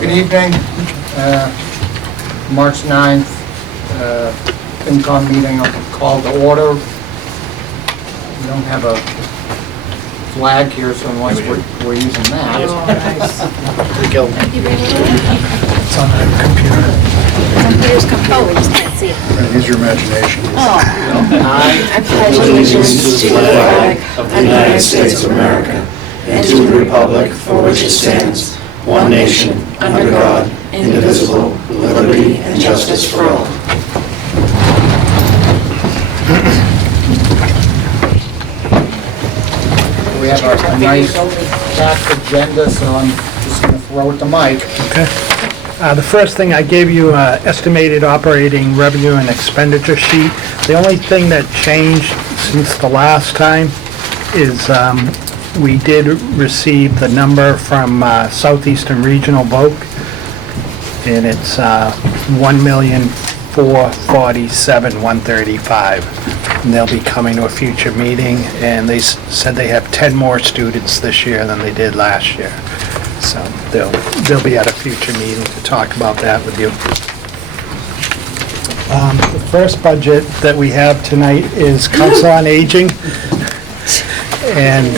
Good evening. March 9th, FinCom meeting called to order. We don't have a flag here, so unless we're using that. Oh, nice. There you go. It's on the computer. Computer's composed, we just can't see it. Use your imagination. I pledge allegiance to the flag of the United States of America and to the republic for which it stands, one nation, under God, indivisible, with liberty and justice for all. We have a nice packed agenda, so I'm just going to throw it to Mike. Okay. The first thing, I gave you estimated operating revenue and expenditure sheet. The only thing that changed since the last time is we did receive the number from Southeastern Regional Voc, and it's $1,447,135. And they'll be coming to a future meeting, and they said they have 10 more students this year than they did last year. So they'll be at a future meeting to talk about that with you. The first budget that we have tonight is Council on Aging. And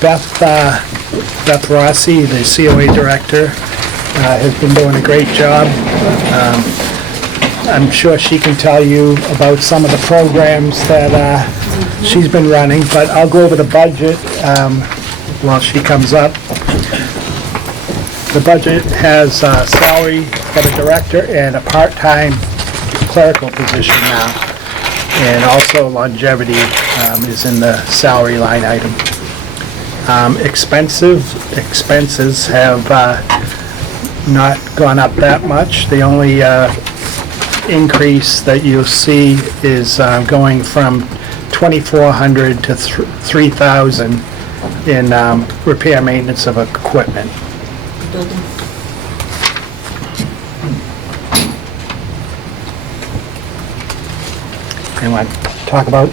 Beth Rossi, the COA director, has been doing a great job. I'm sure she can tell you about some of the programs that she's been running, but I'll go over the budget while she comes up. The budget has salary for the director and a part-time clerical position now. And also longevity is in the salary line item. Expenses have not gone up that much. The only increase that you'll see is going from $2,400 to $3,000 in repair maintenance of equipment. You want to talk about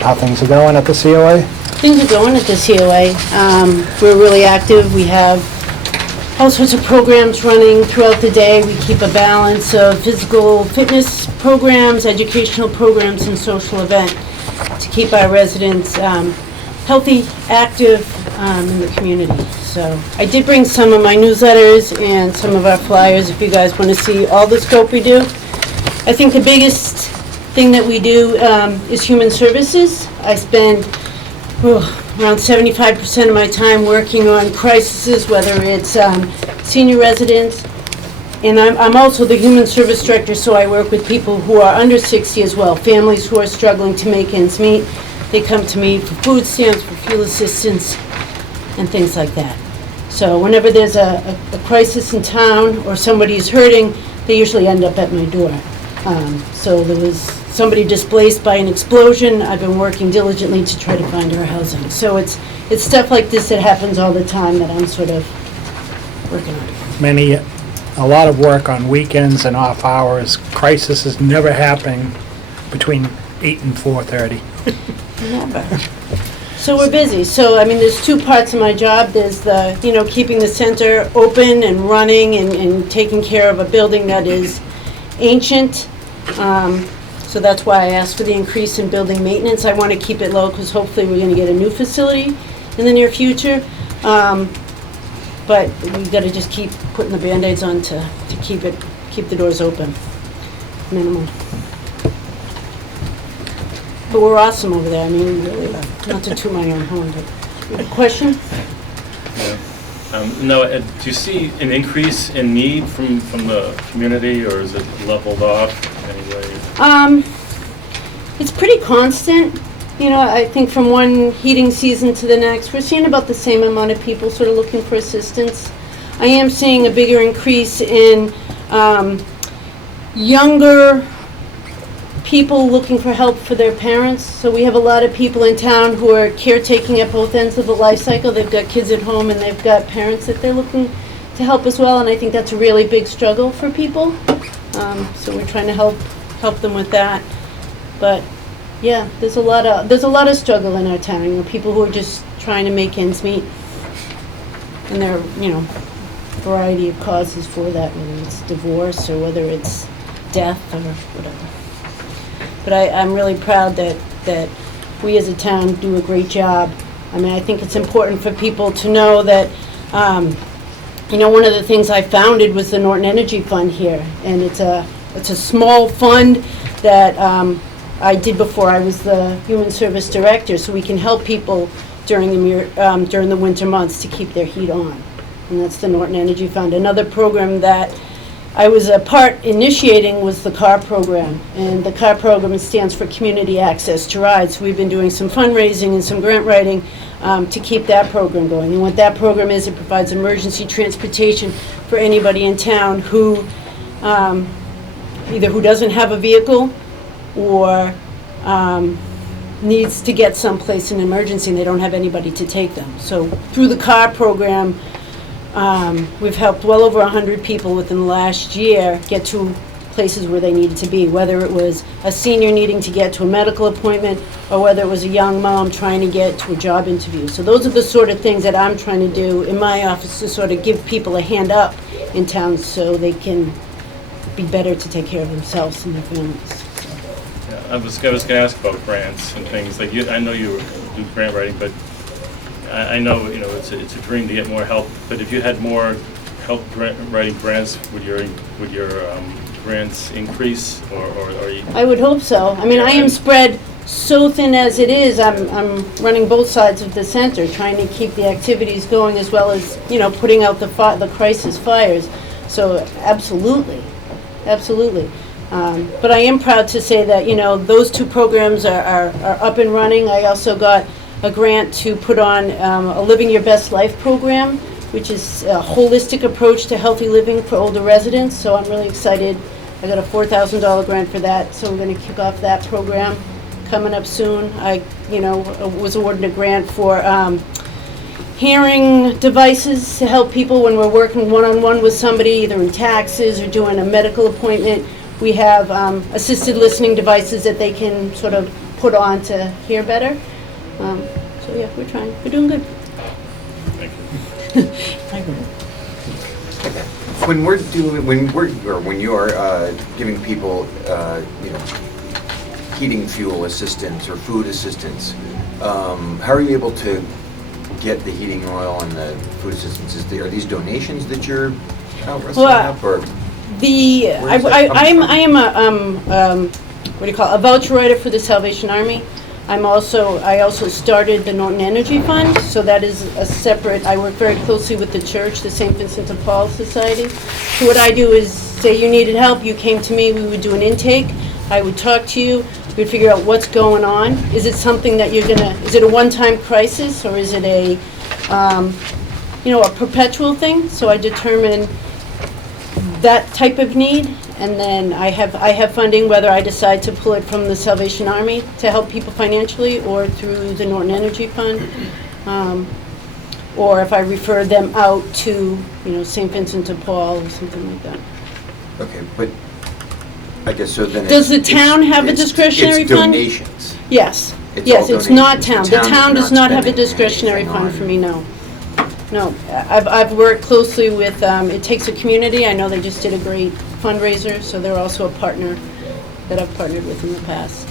how things are going at the COA? Things are going at the COA. We're really active. We have all sorts of programs running throughout the day. We keep a balance of physical fitness programs, educational programs, and social event to keep our residents healthy, active in the community. So I did bring some of my newsletters and some of our flyers if you guys want to see all the scope we do. I think the biggest thing that we do is human services. I spend around 75% of my time working on crises, whether it's senior residents, and I'm also the human service director, so I work with people who are under 60 as well, families who are struggling to make ends meet. They come to me for food stamps, for fuel assistance, and things like that. So whenever there's a crisis in town or somebody's hurting, they usually end up at my door. So there was somebody displaced by an explosion. I've been working diligently to try to find her housing. So it's stuff like this that happens all the time that I'm sort of working on. A lot of work on weekends and off hours. Crisis is never happening between 8 and 4:30. Never. So we're busy. So, I mean, there's two parts of my job. There's the, keeping the center open and running and taking care of a building that is ancient. So that's why I asked for the increase in building maintenance. I want to keep it low because hopefully we're going to get a new facility in the near future. But we've got to just keep putting the Band-Aids on to keep the doors open, minimum. But we're awesome over there. I mean, really, not to toot my own horn, but you have a question? No, do you see an increase in need from the community, or is it leveled off anyway? It's pretty constant. I think from one heating season to the next, we're seeing about the same amount of people sort of looking for assistance. I am seeing a bigger increase in younger people looking for help for their parents. So we have a lot of people in town who are caretaking at both ends of the life cycle. They've got kids at home and they've got parents that they're looking to help as well, and I think that's a really big struggle for people. So we're trying to help them with that. But yeah, there's a lot of struggle in our town. People who are just trying to make ends meet, and they're variety of causes for that, whether it's divorce or whether it's death or whatever. But I'm really proud that we as a town do a great job. I mean, I think it's important for people to know that, one of the things I founded was the Norton Energy Fund here, and it's a small fund that I did before I was the Human Service Director, so we can help people during the winter months to keep their heat on. And that's the Norton Energy Fund. Another program that I was a part initiating was the CAR program. And the CAR program stands for Community Access to Rides. We've been doing some fundraising and some grant writing to keep that program going. And what that program is, it provides emergency transportation for anybody in town who either who doesn't have a vehicle or needs to get someplace in emergency and they don't have anybody to take them. So through the CAR program, we've helped well over 100 people within the last year get to places where they needed to be, whether it was a senior needing to get to a medical appointment or whether it was a young mom trying to get to a job interview. So those are the sort of things that I'm trying to do in my office to sort of give people a hand up in town so they can be better to take care of themselves and their families. Yeah, I was going to ask about grants and things, like I know you do grant writing, but I know, it's a dream to get more help, but if you had more help writing grants, would your grants increase, or you? I would hope so. I mean, I am spread so thin as it is. I'm running both sides of the center, trying to keep the activities going as well as, putting out the crisis fires. So absolutely. But I am proud to say that, those two programs are up and running. I also got a grant to put on a Living Your Best Life program, which is a holistic approach to healthy living for older residents. So I'm really excited. I got a $4,000 grant for that, so we're going to kick off that program coming up soon. I, was awarded a grant for hearing devices to help people when we're working one-on-one with somebody, either in taxes or doing a medical appointment. We have assisted listening devices that they can sort of put on to hear better. So yeah, we're trying. We're doing good. Thank you. When you are giving people, heating fuel assistance or food assistance, how are you able to get the heating oil and the food assistance? Are these donations that you're out wrestling up, or? I am a voucher writer for the Salvation Army. I also started the Norton Energy Fund, so that is a separate, I work very closely with the church, the St. Vincent de Paul Society. So what I do is, say you needed help, you came to me, we would do an intake, I would talk to you, we'd figure out what's going on. Is it something that is it a one-time crisis, or is it a perpetual thing? So I determine that type of need, and then I have funding, whether I decide to pull it from the Salvation Army to help people financially or through the Norton Energy Fund, or if I refer them out to, St. Vincent de Paul or something like that. Okay, but I guess so then. Does the town have a discretionary fund? It's donations. Yes. It's Yes, all it's not town. donations. The town does not have a spending discretionary anything fund on- for me, no. No, I've worked closely with, It Takes a Community. I know they just did a great fundraiser, so they're also a partner that I've partnered with in the past.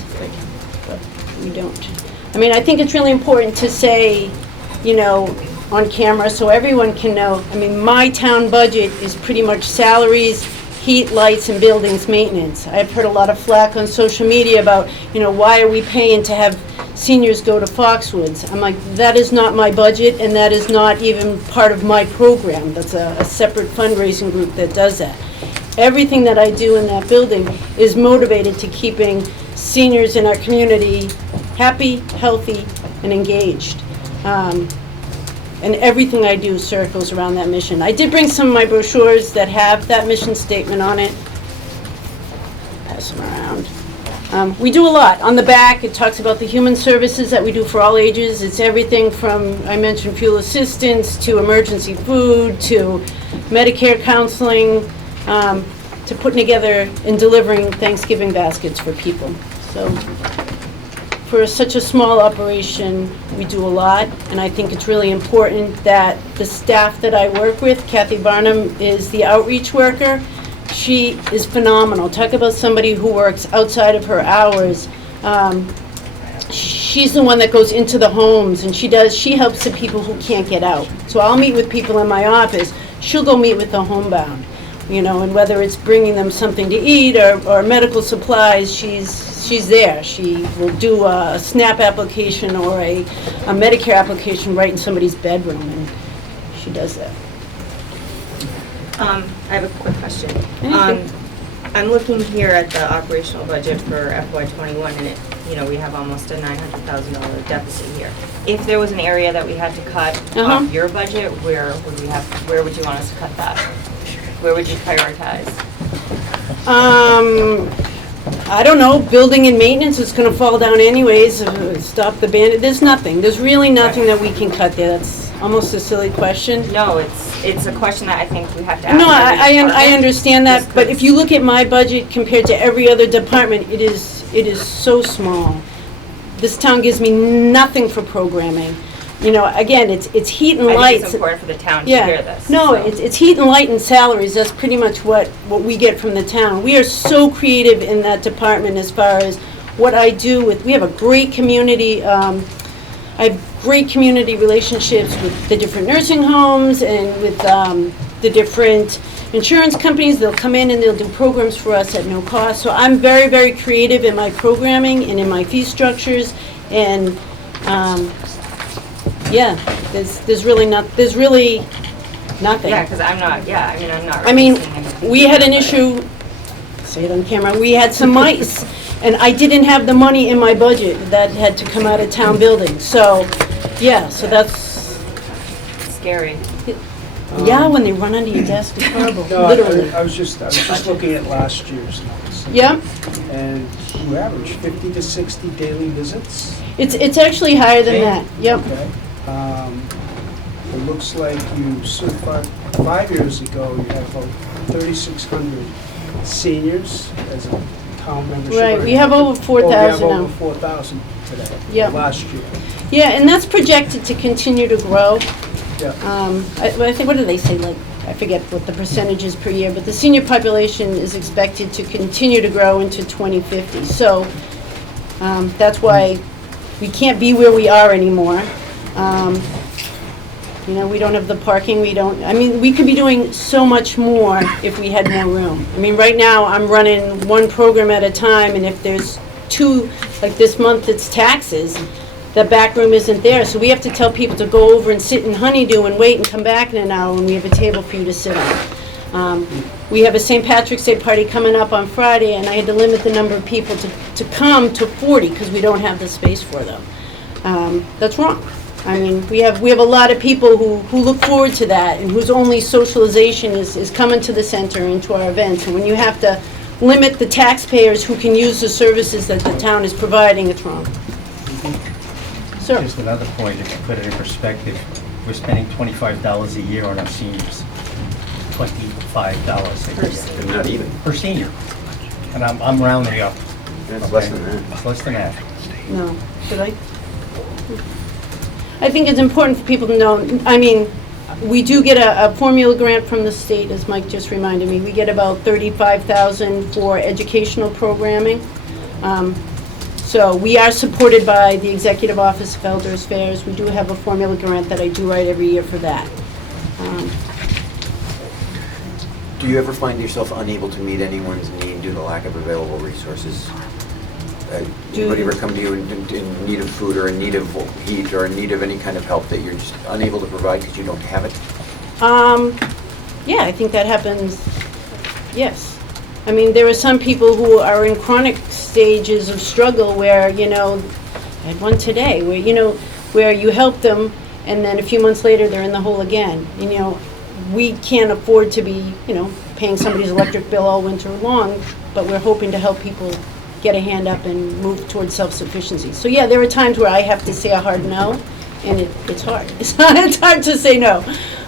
But we don't. I mean, I think it's really important to say, on camera so everyone can know. I mean, my town budget is pretty much salaries, heat, lights, and buildings maintenance. I've heard a lot of flack on social media about, why are we paying to have seniors go to Foxwoods? I'm like, that is not my budget, and that is not even part of my program. That's a separate fundraising group that does that. Everything that I do in that building is motivated to keeping seniors in our community happy, healthy, and engaged. And everything I do circles around that mission. I did bring some of my brochures that have that mission statement on it. Pass them around. We do a lot. On the back, it talks about the human services that we do for all ages. It's everything from, I mentioned, fuel assistance, to emergency food, to Medicare counseling, to putting together and delivering Thanksgiving baskets for people. So for such a small operation, we do a lot, and I think it's really important that the staff that I work with, Kathy Barnum is the outreach worker. She is phenomenal. Talk about somebody who works outside of her hours. She's the one that goes into the homes, and she helps the people who can't get out. So I'll meet with people in my office, she'll go meet with the homebound, and whether it's bringing them something to eat or medical supplies, she's there. She will do a SNAP application or a Medicare application right in somebody's bedroom, and she does that. I have a quick question. Anything. I'm looking here at the operational budget for FY21, and we have almost a $900,000 deficit here. If there was an area that we had to cut off your budget, where would you want us to cut that? Where would you prioritize? I don't know, building and maintenance is gonna fall down anyways, stop the bandit, there's really nothing that we can cut there, that's almost a silly question. No, it's a question that I think we have to ask. No, I department. understand that, but if you look at my budget compared to every other department, it is so small. This town gives me nothing for programming. Again, it's heat and I lights. think it's important for the town to Yeah. hear this. No, so. it's heat and light and salaries, that's pretty much what we get from the town. We are so creative in that department as far as what I do we have a great community, I have great community relationships with the different nursing homes and with the different insurance companies. They'll come in and they'll do programs for us at no cost. So I'm very, very creative in my programming and in my fee structures, and there's really nothing. Yeah, because I'm not. I'm not. I mean, really seeing anything we had an but- issue, say it on camera, we had some mice, and I didn't have the money in my budget, that had to come out of town building, so that's, Scary. when they run under your desk, it's horrible, No, literally. I was just looking at last year's notes. Yeah, And you average 50 to 60 daily visits. it's actually higher than that, yep. Okay. It looks like you certified, 5 years ago, you had about 3,600 seniors as a town membership. Right, we have over 4,000 Oh, we have now. over 4,000 today. Yep. Last year. Yeah, and that's projected to continue to grow. Yeah. I think, what do they say, I forget what the percentage is per year, but the senior population is expected to continue to grow into 2050. So that's why we can't be where we are anymore. We don't have the parking, we could be doing so much more if we had more room. Right now, I'm running one program at a time, and if there's two, like this month, it's taxes, the back room isn't there, so we have to tell people to go over and sit in Honeydew and wait and come back in an hour when we have a table for you to sit on. We have a St. Patrick's Day party coming up on Friday, and I had to limit the number of people to come to 40 because we don't have the space for them. That's wrong. We have a lot of people who look forward to that and whose only socialization is coming to the center and to our events. And when you have to limit the taxpayers who can use the services that the town is providing, it's wrong. Sir? Just another point, if you put it in perspective, we're spending $25 a year on our seniors. $25 a year. Not even. Per senior. And I'm rounding up. That's less than that. It's less than that. No. Should I? I think it's important for people to know, we do get a formula grant from the state, as Mike just reminded me. We get about $35,000 for educational programming. So we are supported by the Executive Office of Elders Affairs. We do have a formula grant that I do write every year for that. Do you ever find yourself unable to meet anyone's need due to lack of available resources? Anybody ever come to you in need of food or in need of heat or in need of any kind of help that you're just unable to provide because you don't have it? Yeah, I think that happens, yes. There are some people who are in chronic stages of struggle where, I had one today, where you help them and then a few months later they're in the hole again. We can't afford to be, paying somebody's electric bill all winter long, but we're hoping to help people get a hand up and move towards self-sufficiency. So yeah, there are times where I have to say a hard no, and it's hard. It's hard to say no.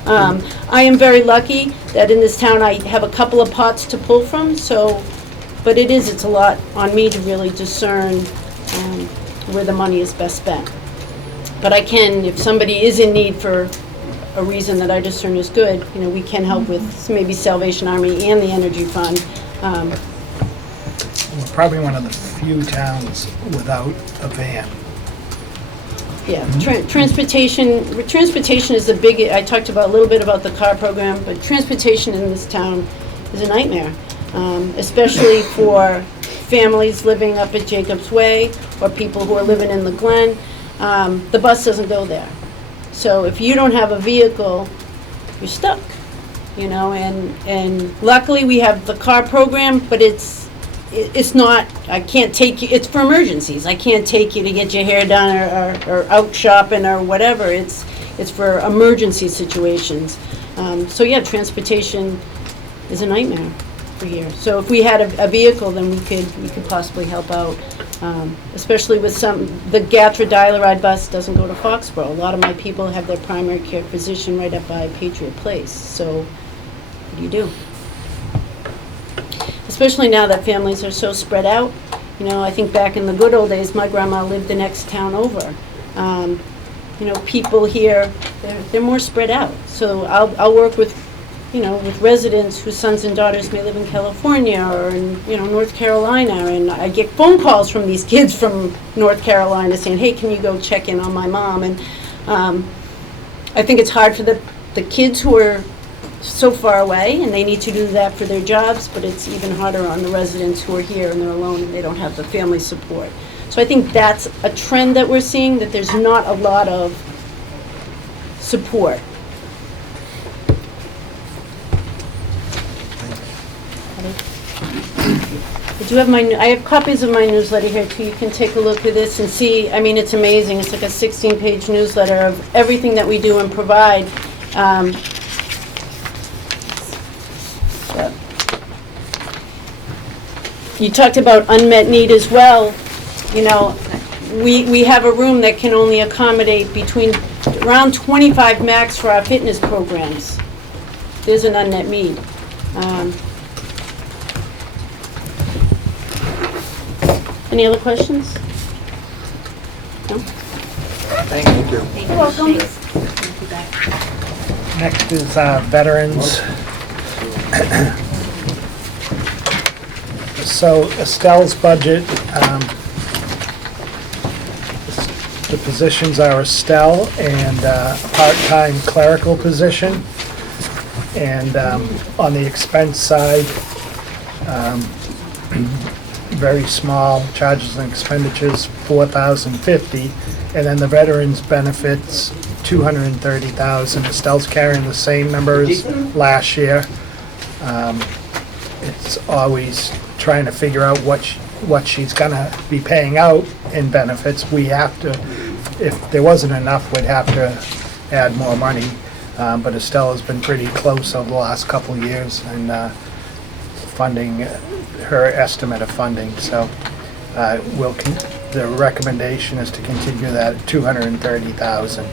I am very lucky that in this town I have a couple of pots to pull from, but it's a lot on me to really discern where the money is best spent. But I can, if somebody is in need for a reason that I discern is good, you know, we can help with maybe Salvation Army and the Energy Fund. We're probably one of the few towns without a van. Yeah, transportation is the big, I talked about, a little bit about the car program, but transportation in this town is a nightmare, especially for families living up at Jacobs Way or people who are living in the Glen. The bus doesn't go there. So if you don't have a vehicle, you're stuck, you know, and luckily we have the car program, but it's not, I can't take you, it's for emergencies. I can't take you to get your hair done or out shopping or whatever. It's for emergency situations. So yeah, transportation is a nightmare for here. So if we had a vehicle, then we could possibly help out. Especially with the Gatra Dial-A-Ride bus doesn't go to Foxborough. A lot of my people have their primary care physician right up by Patriot Place. So what do you do? Especially now that families are so spread out. You know, I think back in the good old days, my grandma lived the next town over. You know, people here, they're more spread out. So I'll work with, you know, with residents whose sons and daughters may live in California or in, you know, North Carolina, and I get phone calls from these kids from North Carolina saying, hey, can you go check in on my mom? And I think it's hard for the kids who are so far away, and they need to do that for their jobs, but it's even harder on the residents who are here and they're alone and they don't have the family support. So I think that's a trend that we're seeing, that there's not a lot of support. I have copies of my newsletter here too. You can take a look at this and see. I mean, it's amazing. It's like a 16-page newsletter of everything that we do and provide. You talked about unmet need as well. You know, we have a room that can only accommodate between around 25 max for our fitness programs. There's an unmet need. Any other questions? No? Thank you. You're welcome. Next is veterans. So Estelle's budget, the positions are Estelle and a part-time clerical position. And on the expense side, very small charges and expenditures, $4,050, and then the veterans benefits, $230,000. Estelle's carrying the same numbers last year. It's always trying to figure out what she's gonna be paying out in benefits. We have to, if there wasn't enough, we'd have to add more money. But Estelle has been pretty close over the last couple of years and funding, her estimate of funding. So the recommendation is to continue that at $230,000.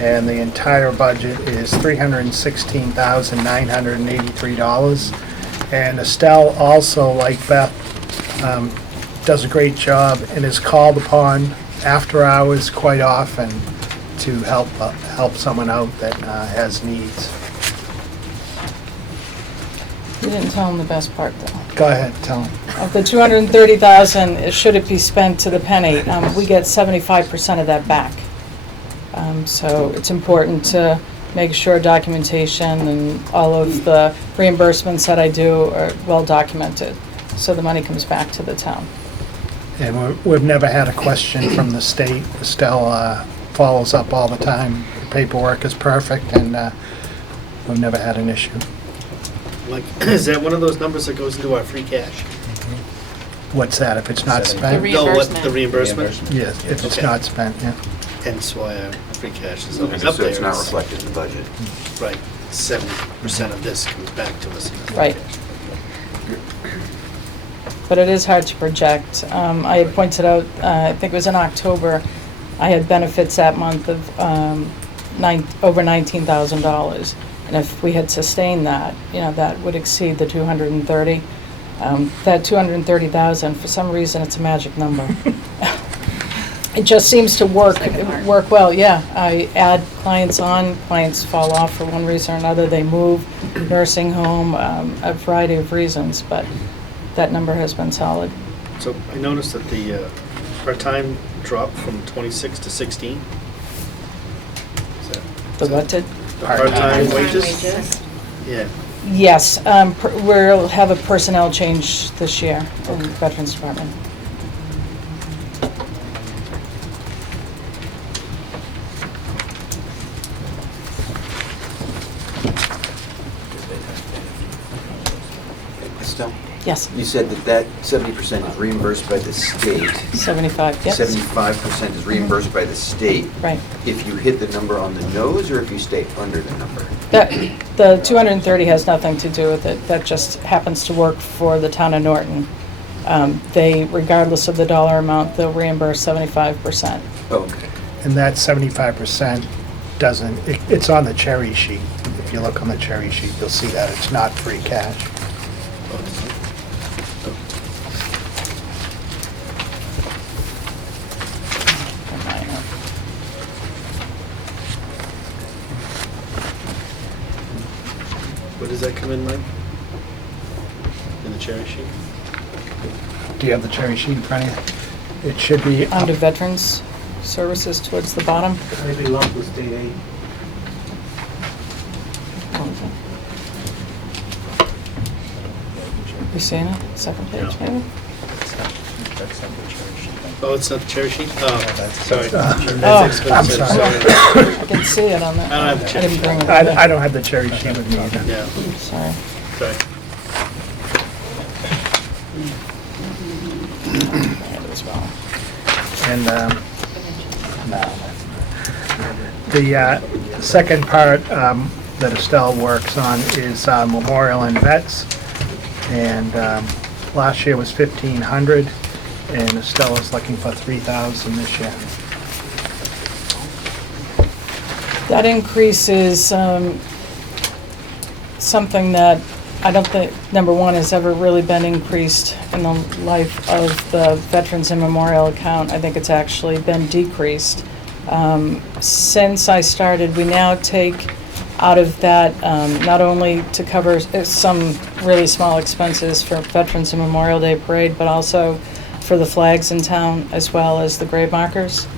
And the entire budget is $316,983. And Estelle also, like Beth, does a great job and is called upon after hours quite often to help someone out that has needs. You didn't tell them the best part, though. Go ahead, tell them. Of the $230,000, should it be spent to the penny, we get 75% of that back. So it's important to make sure documentation and all of the reimbursements that I do are well documented, so the money comes back to the town. And we've never had a question from the state. Estelle follows up all the time. The paperwork is perfect, and we've never had an issue. Like, is that one of those numbers that goes into our free cash? What's that, if it's not spent? The No, what, reimbursement. the reimbursement? Yes, if it's Okay. not spent, yeah. Hence why our free cash is So always up there. it's not reflected in the budget. Right, 70% of this comes back to us in the free Right. cash. But it is hard to project. I had pointed out, I think it was in October, I had benefits that month of over $19,000. And if we had sustained that, you know, that would exceed the 230. That 230,000, for some reason, it's a magic number. It just seems to Second part. work well, yeah. I add clients on, clients fall off for one reason or another, they move, nursing home, a variety of reasons, but that number has been solid. So I noticed that the part-time dropped from 26 to 16. Is that The what did? the part-time wages? Wages. Yeah. Yes, we'll have a personnel change this year in the Veterans Department. Estelle, Yes, you said that 70% is reimbursed by the state. 75, yes. 75% is reimbursed by the state. Right. If you hit the number on the nose or if you stay under the number? The 230 has nothing to do with it. That just happens to work for the town of Norton. They, regardless of the dollar amount, they'll reimburse 75%. Okay. And that 75% doesn't, it's on the cherry sheet. If you look on the cherry sheet, you'll see that it's not free cash. What does that come in like? In the cherry sheet? Do you have the cherry sheet in front of you? It should be up. Under Veterans Services towards the bottom. Maybe lump with state aid. You seeing it? Second page, No. maybe? Oh, it's not the cherry sheet? Oh, sorry. Oh, That's I'm expensive, sorry. I can see it on that. I don't have the I cherry didn't bring it. I don't have the cherry sheet with me either. Yeah, Sorry. sorry. Bring it as well. And no. The second part that Estelle works on is Memorial and Vets. And last year was 1,500, and Estelle is looking for 3,000 this year. That increase is something that I don't think, number one, has ever really been increased in the life of the Veterans and Memorial account. I think it's actually been decreased. Since I started, we now take out of that, not only to cover some really small expenses for Veterans and Memorial Day Parade, but also for the flags in town, as well as the grave markers.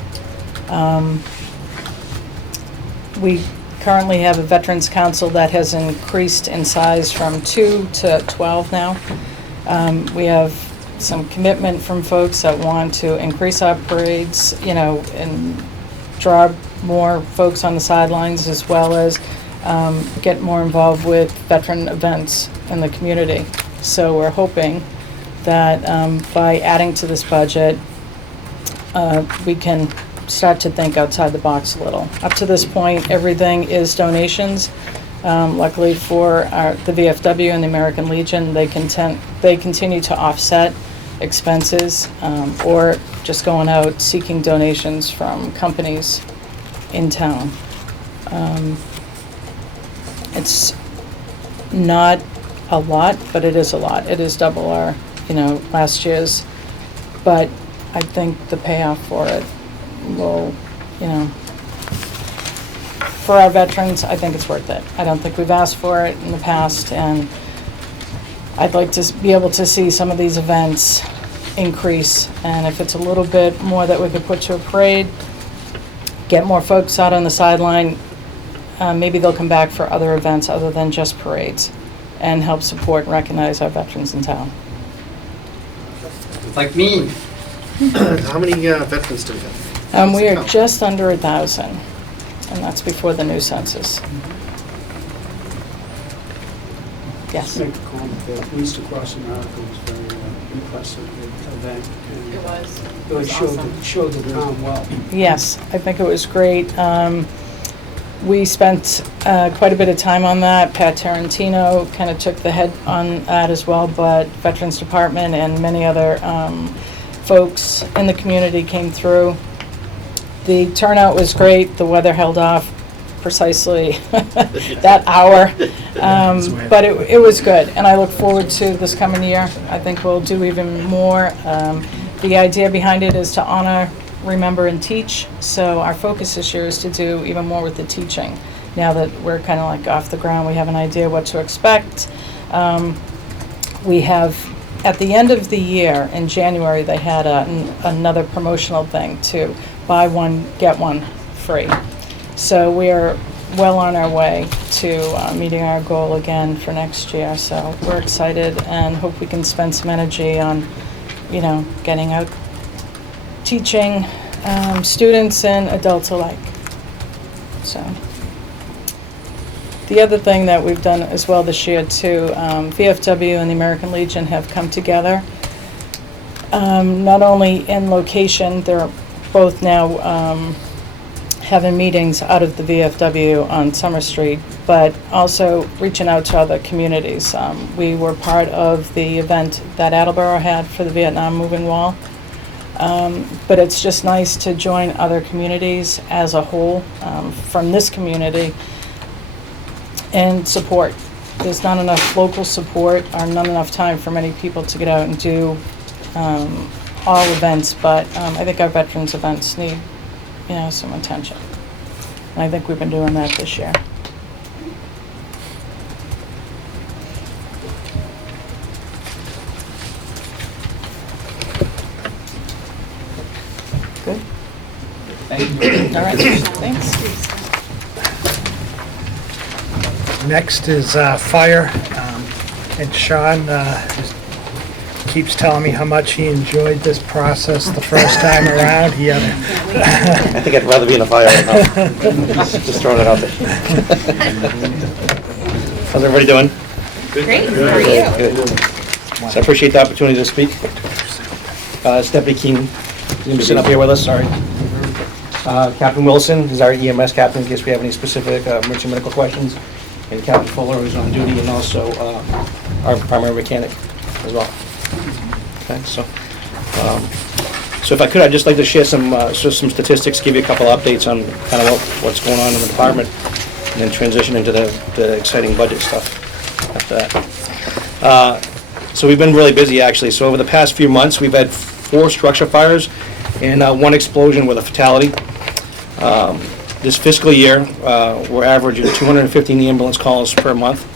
We currently have a Veterans Council that has increased in size from 2 to 12 now. We have some commitment from folks that want to increase our parades, you know, and draw more folks on the sidelines, as well as get more involved with veteran events in the community. So we're hoping that by adding to this budget, we can start to think outside the box a little. Up to this point, everything is donations. Luckily for the VFW and the American Legion, they continue to offset expenses or just going out seeking donations from companies in town. It's not a lot, but it is a lot. It is double our, last year's. But I think the payoff for it will, for our veterans, I think it's worth it. I don't think we've asked for it in the past, and I'd like to be able to see some of these events increase. And if it's a little bit more that we could put to a parade, get more folks out on the sideline, maybe they'll come back for other events other than just parades, and help support and recognize our veterans in town. Like me. How many veterans do we have? We are just under 1,000, and that's before the new census. Yes. Make a comment that East Across America was very impressive event. And It was. really showed the town well. Yes, I think it was great. We spent quite a bit of time on that. Pat Tarantino kind of took the head on that as well, but Veterans Department and many other folks in the community came through. The turnout was great. The weather held off precisely that hour, but it was good, and I look forward to this coming year. I think we'll do even more. The idea behind it is to honor remember and teach. So our focus this year is to do even more with the teaching. Now that we're kind of like off the ground, we have an idea what to expect. We have, at the end of the year, in January, they had another promotional thing to buy one, get one free. So we're well on our way to meeting our goal again for next year. So we're excited and hope we can spend some energy on, getting out, teaching students and adults alike. So. The other thing that we've done as well this year too, VFW and the American Legion have come together. Not only in location, they're both now having meetings out of the VFW on Summer Street, but also reaching out to other communities. We were part of the event that Attleboro had for the Vietnam Moving Wall. But it's just nice to join other communities as a whole from this community and support. There's not enough local support or not enough time for many people to get out and do all events, but I think our veterans events need, some attention. And I think we've been doing that this year. Good? Thank you. All right, thanks. Next is fire, and Sean keeps telling me how much he enjoyed this process the first time around. He had I think I'd rather be in the fire right now. Just throwing it out there. How's everybody doing? Great, how are you? Good. So I appreciate the opportunity to speak. It's Deputy Keenan. He's going to be sitting up here with us, sorry. Captain Wilson is our EMS captain in case we have any specific emergency medical questions. And Captain Fuller, who's on duty, and also our primary mechanic as well. Okay, so if I could, I'd just like to share some statistics, give you a couple updates on kind of what's going on in the department, and then transition into the exciting budget stuff after that. So we've been really busy, actually. So over the past few months, we've had 4 structure fires and 1 explosion with a fatality. This fiscal year, we're averaging 215 ambulance calls per month.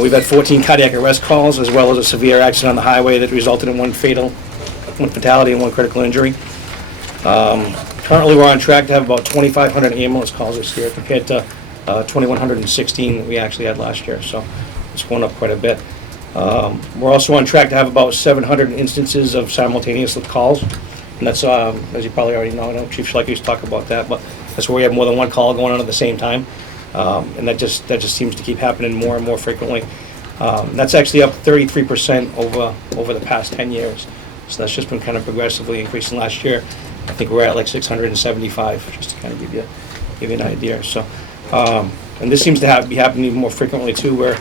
We've had 14 cardiac arrest calls, as well as a severe accident on the highway that resulted in 1 fatality and 1 critical injury. Currently, we're on track to have about 2,500 ambulance calls this year compared to 2,116 that we actually had last year, so it's going up quite a bit. We're also on track to have about 700 instances of simultaneous calls. And that's, as you probably already know, I know Chief Schleicher used to talk about that, but that's where we have more than 1 call going on at the same time. And that just seems to keep happening more and more frequently. That's actually up 33% over the past 10 years. So that's just been kind of progressively increasing. Last year, I think we're at like 675, just to kind of give you an idea. So, and this seems to be happening even more frequently too, where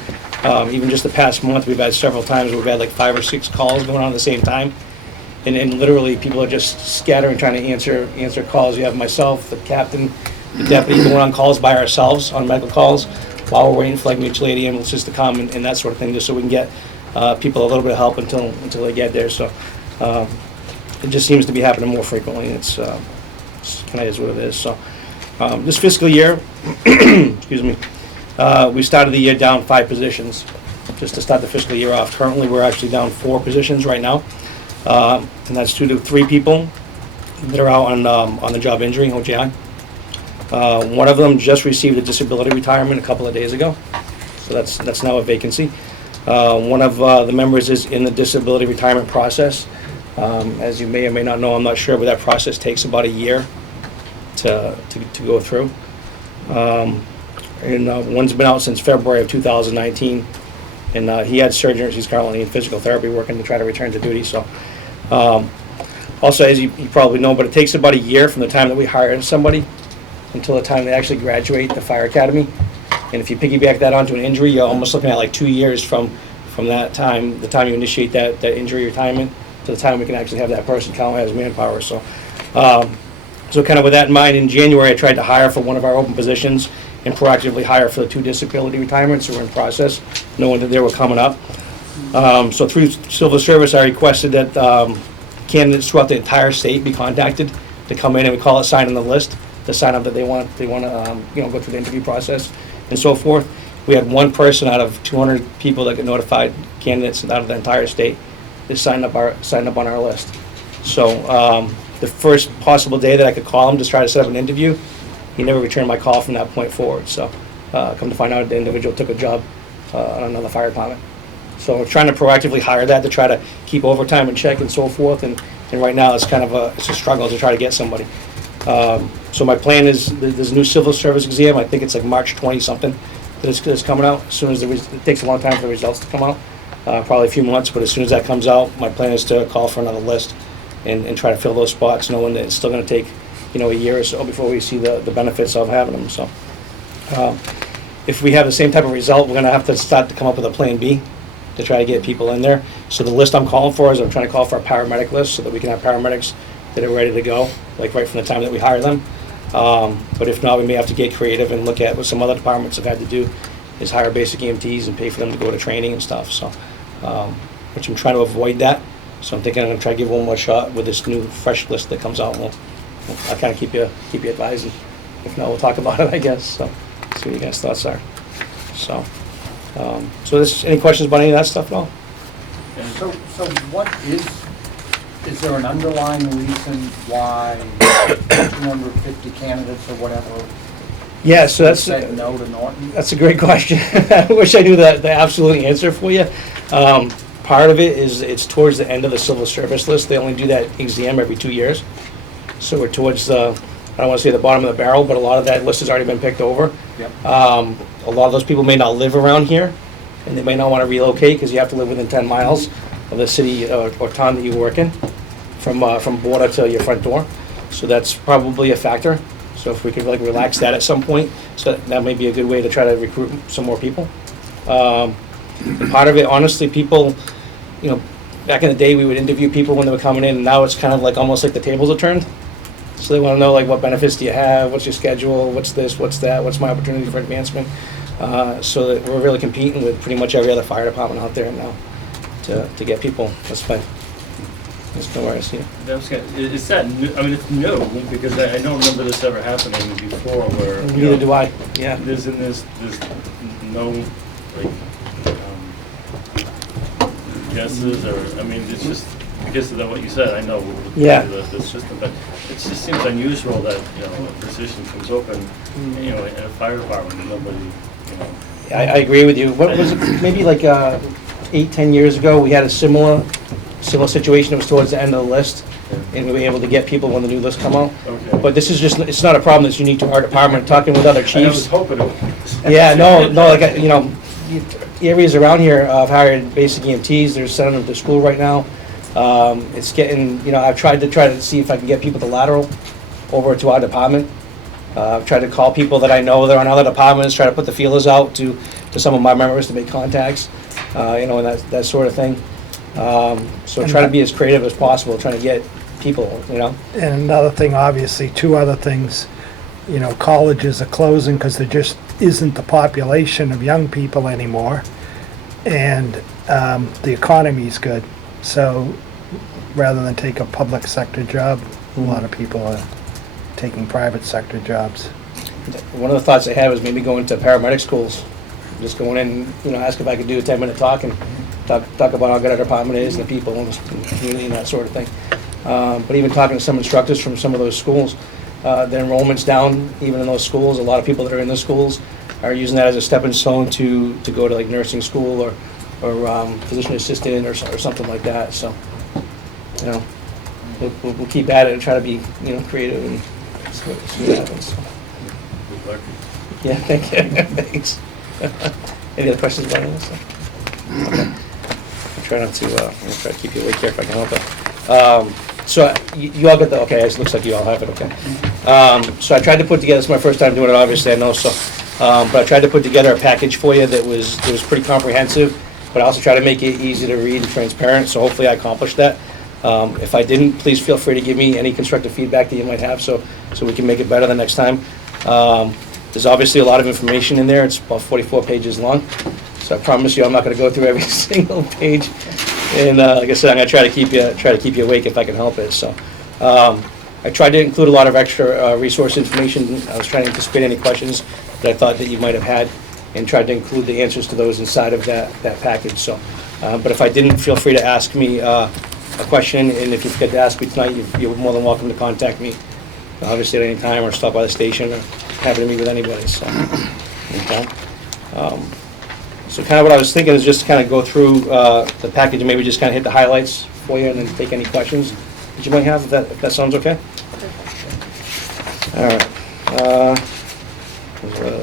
even just the past month, we've had several times where we've had like 5 or 6 calls going on at the same time. And literally, people are just scattering, trying to answer calls. You have myself, the captain, the deputy going on calls by ourselves, on medical calls, while we're waiting for like mutual aid ambulances to come and that sort of thing, just so we can get people a little bit of help until they get there. So it just seems to be happening more frequently, and it's kind of is what it is. So this fiscal year, excuse me, we started the year down 5 positions, just to start the fiscal year off. Currently, we're actually down 4 positions right now. And that's due to 3 people that are out on the job injury, OJI. One of them just received a disability retirement a couple of days ago, so that's now a vacancy. One of the members is in the disability retirement process. As you may or may not know, I'm not sure, but that process takes about a year to go through. And one's been out since February of 2019, and he had surgery. He's currently in physical therapy, working to try to return to duty. So, also, as you probably know, but it takes about a year from the time that we hire somebody until the time they actually graduate the fire academy. And if you piggyback that onto an injury, you're almost looking at like 2 years from that time, the time you initiate that injury retirement, to the time we can actually have that person count as manpower. So, so kind of with that in mind, in January, I tried to hire for one of our open positions and proactively hire for the 2 disability retirements that were in process, knowing that they were coming up. So through civil service, I requested that candidates throughout the entire state be contacted to come in, and we call it signing the list, to sign up that they want to, go through the interview process and so forth. We had one person out of 200 people that get notified, candidates out of the entire state, that signed up on our list. So the first possible day that I could call him to try to set up an interview, he never returned my call from that point forward. So come to find out, the individual took a job on another fire department. So we're trying to proactively hire that to try to keep overtime in check and so forth. And right now it's kind of a struggle to try to get somebody. So my plan is, there's a new civil service exam. I think it's like March 20 something that's coming out. As soon as it takes a long time for the results to come out, probably a few months. But as soon as that comes out, my plan is to call for another list and try to fill those spots, knowing that it's still going to take a year or so before we see the benefits of having them. So if we have the same type of result, we're going to have to start to come up with a plan B to try to get people in there. So the list I'm calling for is, I'm trying to call for a paramedic list so that we can have paramedics that are ready to go, like right from the time that we hire them. But if not, we may have to get creative and look at what some other departments have had to do, is hire basic EMTs and pay for them to go to training and stuff. So, which I'm trying to avoid that. So I'm thinking I'm gonna try to give one more shot with this new fresh list that comes out. I'll kind of keep you advised. And if not, we'll talk about it, I guess. So see what you guys' thoughts are. So, any questions about any of that stuff at all? So what is there an underlying reason why 250 candidates or whatever Yeah, so that's said no to Norton? That's a great question. I wish I knew the absolute answer for you. Part of it is it's towards the end of the civil service list. They only do that exam every 2 years. So we're towards I don't want to say the bottom of the barrel, but a lot of that list has already been picked over. Yep. A lot of those people may not live around here, and they may not want to relocate because you have to live within 10 miles of the city or town that you work in, from border to your front door. So that's probably a factor. So if we could relax that at some point, so that may be a good way to try to recruit some more people. Part of it, honestly, people, back in the day we would interview people when they were coming in, and now it's kind of almost like the tables are turned. So they want to know what benefits do you have, what's your schedule, what's this, what's that, what's my opportunity for advancement. So that we're really competing with pretty much every other fire department out there now to get people. That's fine. That's no worries, yeah. Is that new? I mean, it's new, because I don't remember this ever happening before where. Neither do I, yeah. There's no, guesses, or, I mean, it's just, because of what you said, I know Yeah. the system, but it just seems unusual that, a position comes open, in a fire department, and nobody, I agree with you. What was it, maybe 8-10 years ago, we had a similar situation. It was towards the end of the list, and we were able to get people when the new list come out. Okay. But this is just, it's not a problem that's unique to our department. Talking with other I was chiefs. hoping it was. Yeah, no, areas around here have hired basic EMTs. They're sending them to school right now. It's getting, I've tried to see if I can get people to lateral over to our department. I've tried to call people that I know that are on other departments, try to put the feelers out to some of my members to make contacts, and that sort of thing. So try to be as creative as possible, trying to get people, And another thing, obviously, two other things, colleges are closing because there just isn't the population of young people anymore. And the economy's good. So rather than take a public sector job, a lot of people are taking private sector jobs. One of the thoughts I had was maybe going to paramedic schools, just going in, ask if I could do a 10-minute talk and talk about how good our department is and the people and the community and that sort of thing. But even talking to some instructors from some of those schools, the enrollment's down even in those schools. A lot of people that are in those schools are using that as a stepping stone to go to nursing school or physician assistant or something like that. So, we'll keep at it and try to be creative and see what happens. Good luck. Yeah, thank you. Thanks. Any other questions about any of this stuff? Okay. I'll try not to, I'm gonna try to keep you awake here if I can help it. So you all got okay, it looks like you all have it, okay. So I tried to put together, it's my first time doing it, obviously, I know, so, but I tried to put together a package for you that was pretty comprehensive, but I also try to make it easy to read and transparent, so hopefully I accomplished that. If I didn't, please feel free to give me any constructive feedback that you might have so we can make it better the next time. There's obviously a lot of information in there. It's about 44 pages long. So I promise you I'm not going to go through every single page. And like I said, I'm gonna try to keep you awake if I can help it. So, I tried to include a lot of extra resource information. I was trying to anticipate any questions that I thought that you might have had, and tried to include the answers to those inside of that package. So, but if I didn't, feel free to ask me a question, and if you forget to ask me tonight, you're more than welcome to contact me, obviously at any time, or stop by the station, or happy to meet with anybody. So, okay. So kind of what I was thinking is just kind of go through the package and maybe just kind of hit the highlights for you, and then take any questions that you might have, if that sounds okay? All right.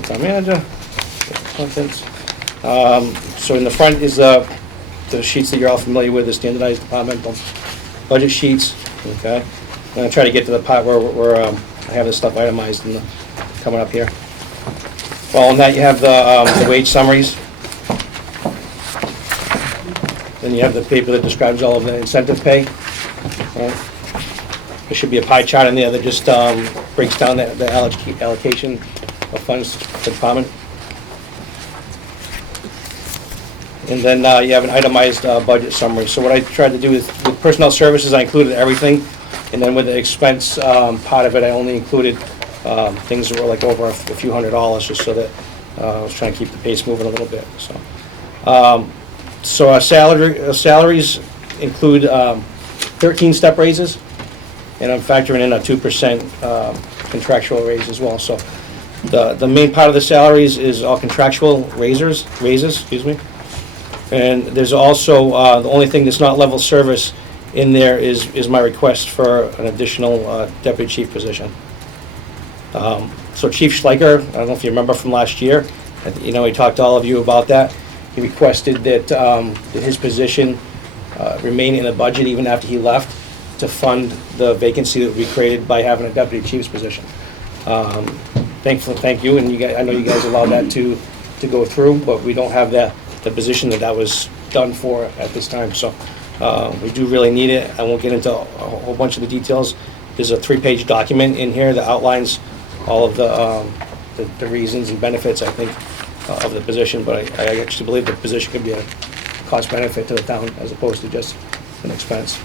Town manager, contents. So in the front is the sheets that you're all familiar with, the standardized departmental budget sheets, okay? I'm gonna try to get to the part where I have this stuff itemized and coming up here. Following that, you have the wage summaries. Then you have the paper that describes all of the incentive pay. Right? There should be a pie chart in there that just breaks down the allocation of funds to the department. And then you have an itemized budget summary. So what I tried to do is, with personnel services, I included everything. And then with the expense part of it, I only included things that were like over a few $100s, just so that I was trying to keep the pace moving a little bit. So our salaries include 13 step raises, and I'm factoring in a 2% contractual raise as well. So the main part of the salaries is all contractual raises, excuse me. And there's also, the only thing that's not level service in there is my request for an additional deputy chief position. So Chief Schleicher, I don't know if you remember from last year, he talked to all of you about that. He requested that his position remain in the budget even after he left, to fund the vacancy that would be created by having a deputy chief's position. Thank you, and you guys, I know you guys allowed that to go through, but we don't have the position that was done for at this time. So we do really need it. I won't get into a whole bunch of the details. There's a 3-page document in here that outlines all of the reasons and benefits, I think, of the position, but I actually believe the position could be a cost benefit to the town as opposed to just an expense.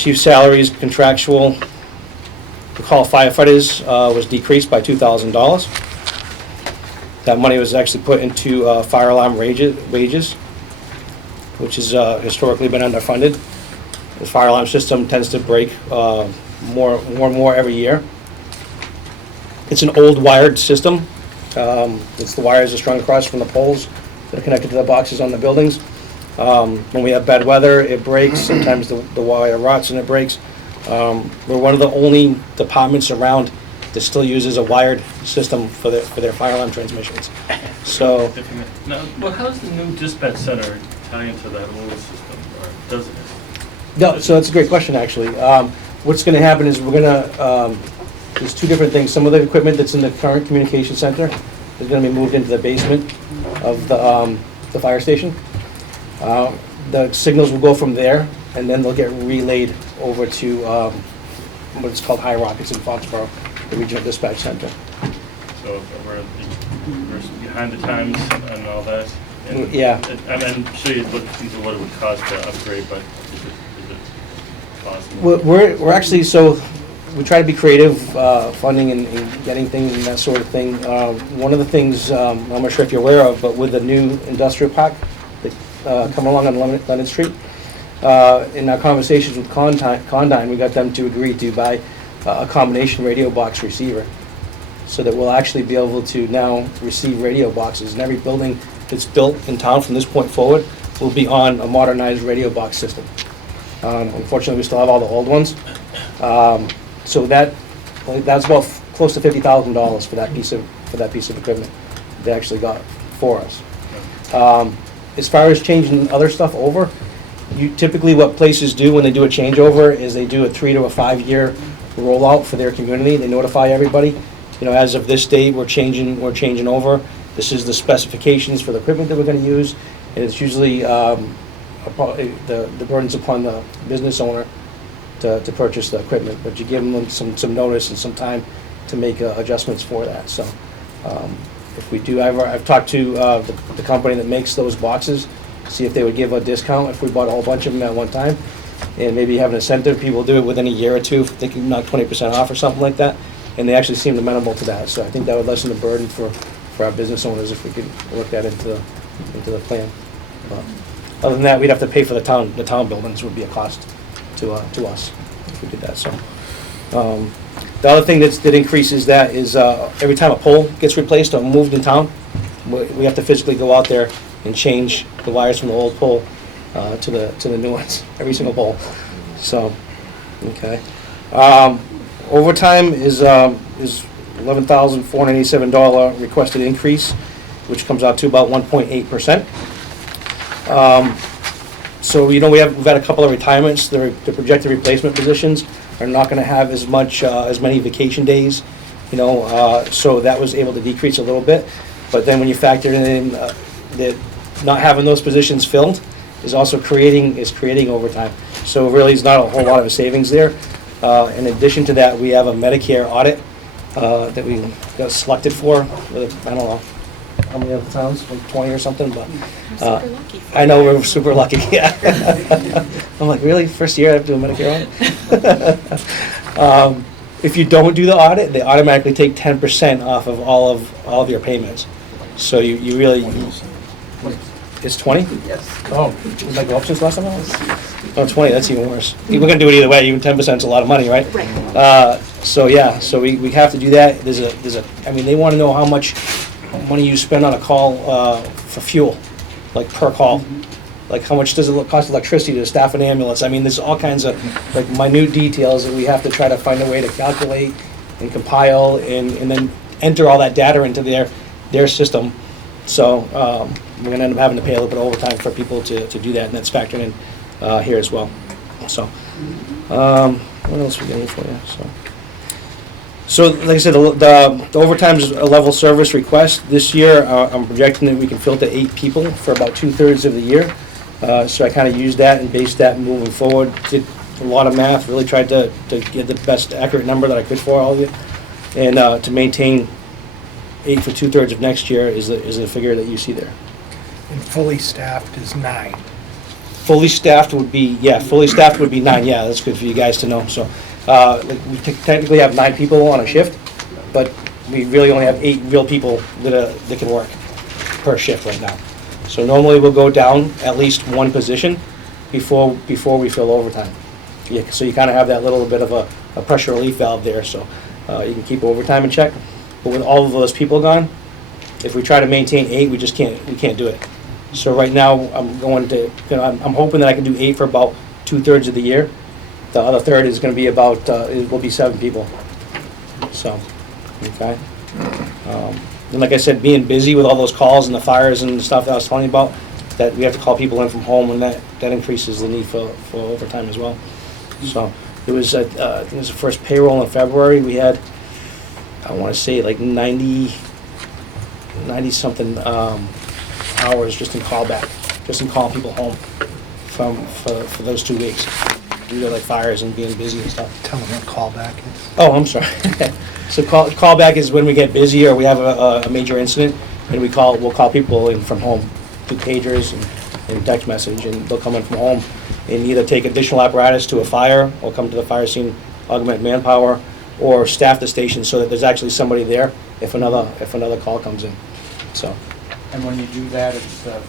Chief salaries, contractual. The call firefighters was decreased by $2,000. That money was actually put into fire alarm wages, which has historically been underfunded. The fire alarm system tends to break more and more every year. It's an old wired system. The wires are strung across from the poles that are connected to the boxes on the buildings. When we have bad weather, it breaks. Sometimes the wire rots and it breaks. We're one of the only departments around that still uses a wired system for their fire alarm transmissions. So, now, well, how does the new dispatch center tie into that old system, or does it? no, so that's a great question, actually. What's going to happen is we're going to, there's two different things. Some of the equipment that's in the current communication center is going to be moved into the basement of the fire station. The signals will go from there, and then they'll get relayed over to what's called High Rock. It's in Foxborough, the regional dispatch center. So we're behind the times and all that? And Yeah. I'm sure you looked into what it would cost to upgrade, but is it possible? We're actually, so we try to be creative, funding and getting things and that sort of thing. One of the things, I'm not sure if you're aware of, but with the new industrial park that coming along on Leonard Street, in our conversations with Condyne, we got them to agree to buy a combination radio box receiver, so that we'll actually be able to now receive radio boxes, and every building that's built in town from this point forward will be on a modernized radio box system. Unfortunately, we still have all the old ones. So that's about close to $50,000 for that piece of equipment they actually got for us. As far as changing other stuff over, typically what places do when they do a changeover is they do a 3 to 5 year rollout for their community. They notify everybody. As of this date, we're changing over. This is the specifications for the equipment that we're going to use, and it's usually the burden's upon the business owner to purchase the equipment, but you give them some notice and some time to make adjustments for that. So if we do, I've talked to the company that makes those boxes, see if they would give a discount if we bought a whole bunch of them at one time, and maybe have an incentive, people do it within a year or two, if they can knock 20% off or something like that, and they actually seemed amenable to that, so I think that would lessen the burden for our business owners if we could work that into the plan. But other than that, we'd have to pay for the town buildings would be a cost to us if we did that, so. The other thing that increases that is every time a pole gets replaced or moved in town, we have to physically go out there and change the wires from the old pole to the new ones, every single pole. So, okay. Overtime is $11,487 requested increase, which comes out to about 1.8%. So, we've had a couple of retirements. The projected replacement positions are not going to have as many vacation days, so that was able to decrease a little bit. But then when you factor in that not having those positions filled is also creating overtime. So really, it's not a whole lot of a savings there. In addition to that, we have a Medicare audit that we got selected for. With, I don't know how many other towns, like 20 or something, but I know we're super lucky. Yeah. I'm like, really? First year I have to do a Medicare audit? If you don't do the audit, they automatically take 10% off of all of your payments. So you really, it's 20? Yes. Oh, did that go up since last time? Oh, 20, that's even worse. We're gonna do it either way, even 10% is a lot of money, right? Right. So yeah, so we have to do that. I mean, they wanna know how much money you spend on a call, for fuel, like per call. Like how much does it cost electricity to staff an ambulance? I mean, there's all kinds of like minute details that we have to try to find a way to calculate and compile and then enter all that data into their system. So we're gonna end up having to pay a little bit of overtime for people to do that, and that's factored in here as well. So what else we got here for you? So like I said, the overtime is a level service request. This year, I'm projecting that we can fill to 8 people for about 2/3 of the year. So I kind of used that and based that moving forward. Did a lot of math, really tried to get the best accurate number that I could for all of you. And to maintain 8 for 2/3 of next year is the figure that you see there. And fully staffed is 9. Fully staffed would be 9. Yeah, that's good for you guys to know. So we technically have 9 people on a shift, but we really only have 8 real people that can work per shift right now. So normally we'll go down at least 1 position before we fill overtime. Yeah, so you kind of have that little bit of a pressure relief valve there, so you can keep overtime in check. But with all of those people gone, if we try to maintain 8, we can't do it. So right now I'm I'm hoping that I can do 8 for about 2/3 of the year. The other third is going to be about it will be 7 people. So, okay. And like I said, being busy with all those calls and the fires and stuff that I was telling you about, that we have to call people in from home, and that increases the need for overtime as well. So it was I think it was the first payroll in February. We had, I want to say, like 90 something hours just in callback, just in calling people home for those 2 weeks due to like fires and being busy and stuff. Tell them what callback is. Oh, I'm sorry. So callback is when we get busy or we have a major incident, and we'll call people in from home through pagers and text message, and they'll come in from home and either take additional apparatus to a fire or come to the fire scene, augment manpower, or staff the station so that there's actually somebody there if another call comes in. So. And when you do that, it's a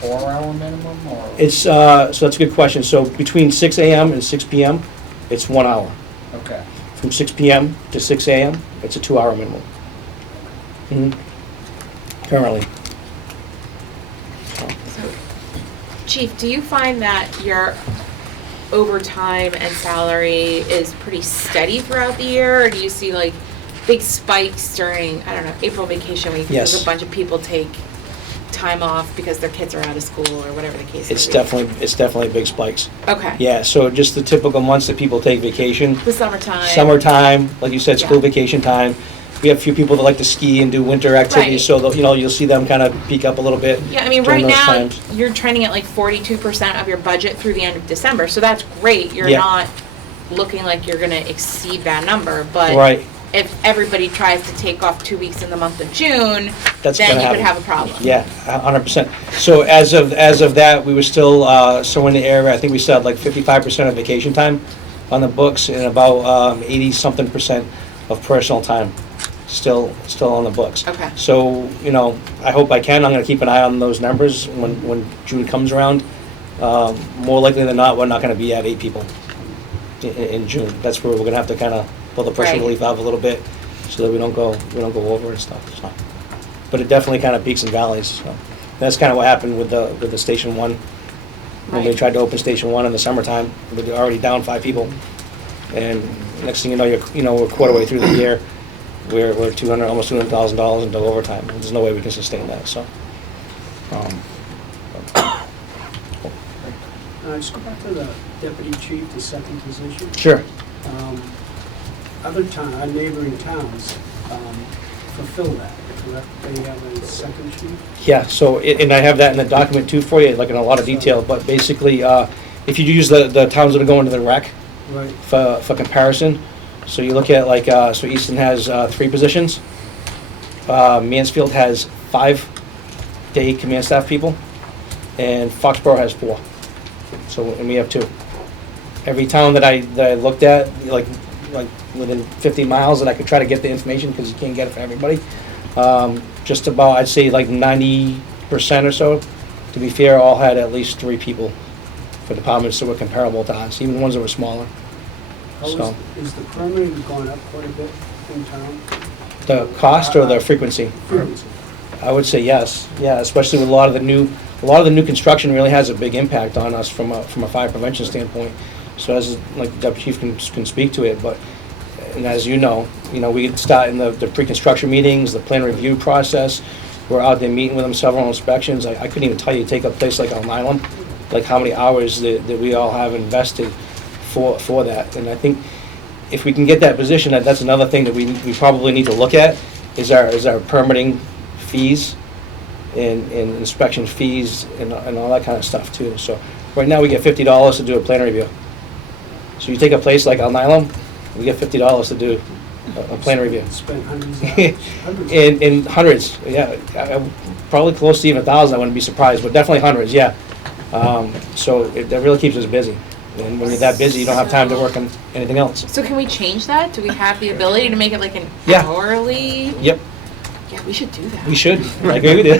4-hour minimum, or? It's so that's a good question. So between 6 a.m. and 6 p.m., it's 1 hour. Okay. From 6 p.m. to 6 a.m., it's a 2-hour minimum. Currently. Chief, do you find that your overtime and salary is pretty steady throughout the year, or do you see like big spikes during, I don't know, April vacation week? Yes. Because a bunch of people take time off because their kids are out of school or whatever the case It's may definitely big spikes. Okay. Yeah, so just the typical months that people take vacation. The summertime. Summertime, like you said, school Yeah. vacation time. We have a few people that like to ski and do winter activities, Right. so you'll see them kind of peak up a little bit. Yeah, I mean, during right those now, times. you're trending at like 42% of your budget through the end of December, so that's great. You're Yeah. not looking like you're gonna exceed that number, but Right. if everybody tries to take off 2 weeks in the month of June, That's then gonna you could happen. have a problem. Yeah, 100%. So as of that, we were still, somewhere in the area, I think we still had like 55% of vacation time on the books and about 80-something% of personal time still on the books. Okay. So, you know, I hope I can. I'm gonna keep an eye on those numbers when June comes around. More likely than not, we're not gonna be at 8 people in June. That's where we're gonna have to kind of pull the pressure Right. relief valve a little bit so that we don't go over and stuff, so. But it definitely kind of peaks and valleys, so. That's kind of what happened with the Station 1. When we Right. tried to open Station 1 in the summertime, we were already down 5 people. And next thing you know, we're a quarter way through the year, we're almost $200,000 into overtime. There's no way we can sustain that, so. Just go back to the deputy chief, the second position. Sure. Other neighboring towns fulfill that, correct? They have a second chief? Yeah, so, and I have that in the document too for you, like in a lot of detail, but basically, if you use the towns that are going to the rec Right. for comparison, so you look at like, so Easton has 3 positions, Mansfield has 5 day command staff people, and Foxborough has 4. So, and we have 2. Every town that I looked at, like within 50 miles, that I could try to get the information, because you can't get it for everybody, just about, I'd say like 90% or so, to be fair, all had at least 3 people for departments that were comparable to us, even ones that were smaller. So, Is the permitting going up quite a bit in town? the cost or the frequency? Frequency. I would say yes, yeah, especially with a lot of the new construction really has a big impact on us from a fire prevention standpoint. So as, like, the deputy chief can speak to it, but, and as you know, we start in the pre-construction meetings, the plan review process. We're out there meeting with them, several inspections. I couldn't even tell you, take a place like Alnylam, like how many hours that we all have invested for that. And I think if we can get that position, that's another thing that we probably need to look at, is our permitting fees and inspection fees and all that kind of stuff too. So right now we get $50 to do a plan review. So you take a place like Alnylam, we get $50 to do a plan review. Spend hundreds of hours. Hundreds. In hundreds, yeah, probably close to even 1,000, I wouldn't be surprised, but definitely hundreds, yeah. So that really keeps us busy. And when you're that busy, you don't have time to work on anything else. So can we change that? Do we have the ability to make it like an Yeah. hourly? Yep, Yeah, we should do that. we should, I agree with you.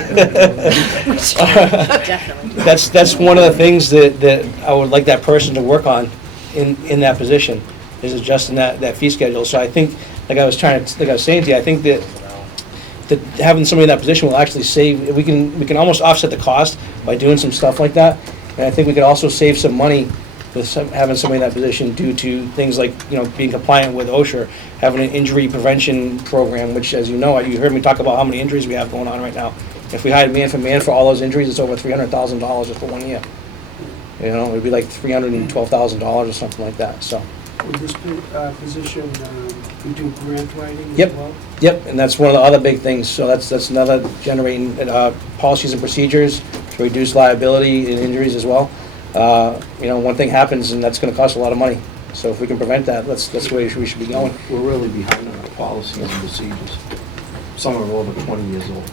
Definitely. That's one of the things that I would like that person to work on in that position, is adjusting that fee schedule. So I think, like I was saying to you, I think that having somebody in that position will actually save, we can almost offset the cost by doing some stuff like that. And I think we could also save some money with having somebody in that position due to things like, being compliant with OSHA, having an injury prevention program, which, as you know, you heard me talk about how many injuries we have going on right now. If we hired man for all those injuries, it's over $300,000 just for 1 year. It'd be like $312,000 or something like that, so. Would this position, you do grant writing as Yep. well? Yep, and that's one of the other big things, so that's another generating policies and procedures to reduce liability and injuries as well. One thing happens and that's gonna cost a lot of money, so if we can prevent that, that's the way we should be going. We're really behind on our policies and procedures. Some are over 20 years old,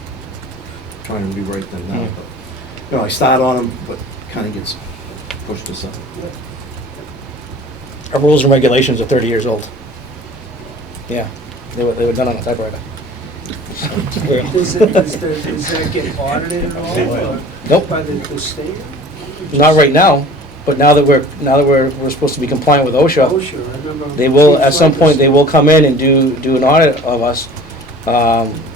trying to rewrite them now. But, I start on them, but kind of gets pushed aside. Our rules and regulations are 30 years old. Yeah, they were done on a typewriter. Does that get audited at all? Or Nope. By the state? Not right now, but now that we're supposed to be compliant with OSHA, OSHA, I remember. they will, at Chief some point, Rogers- they will come in and do an audit of us.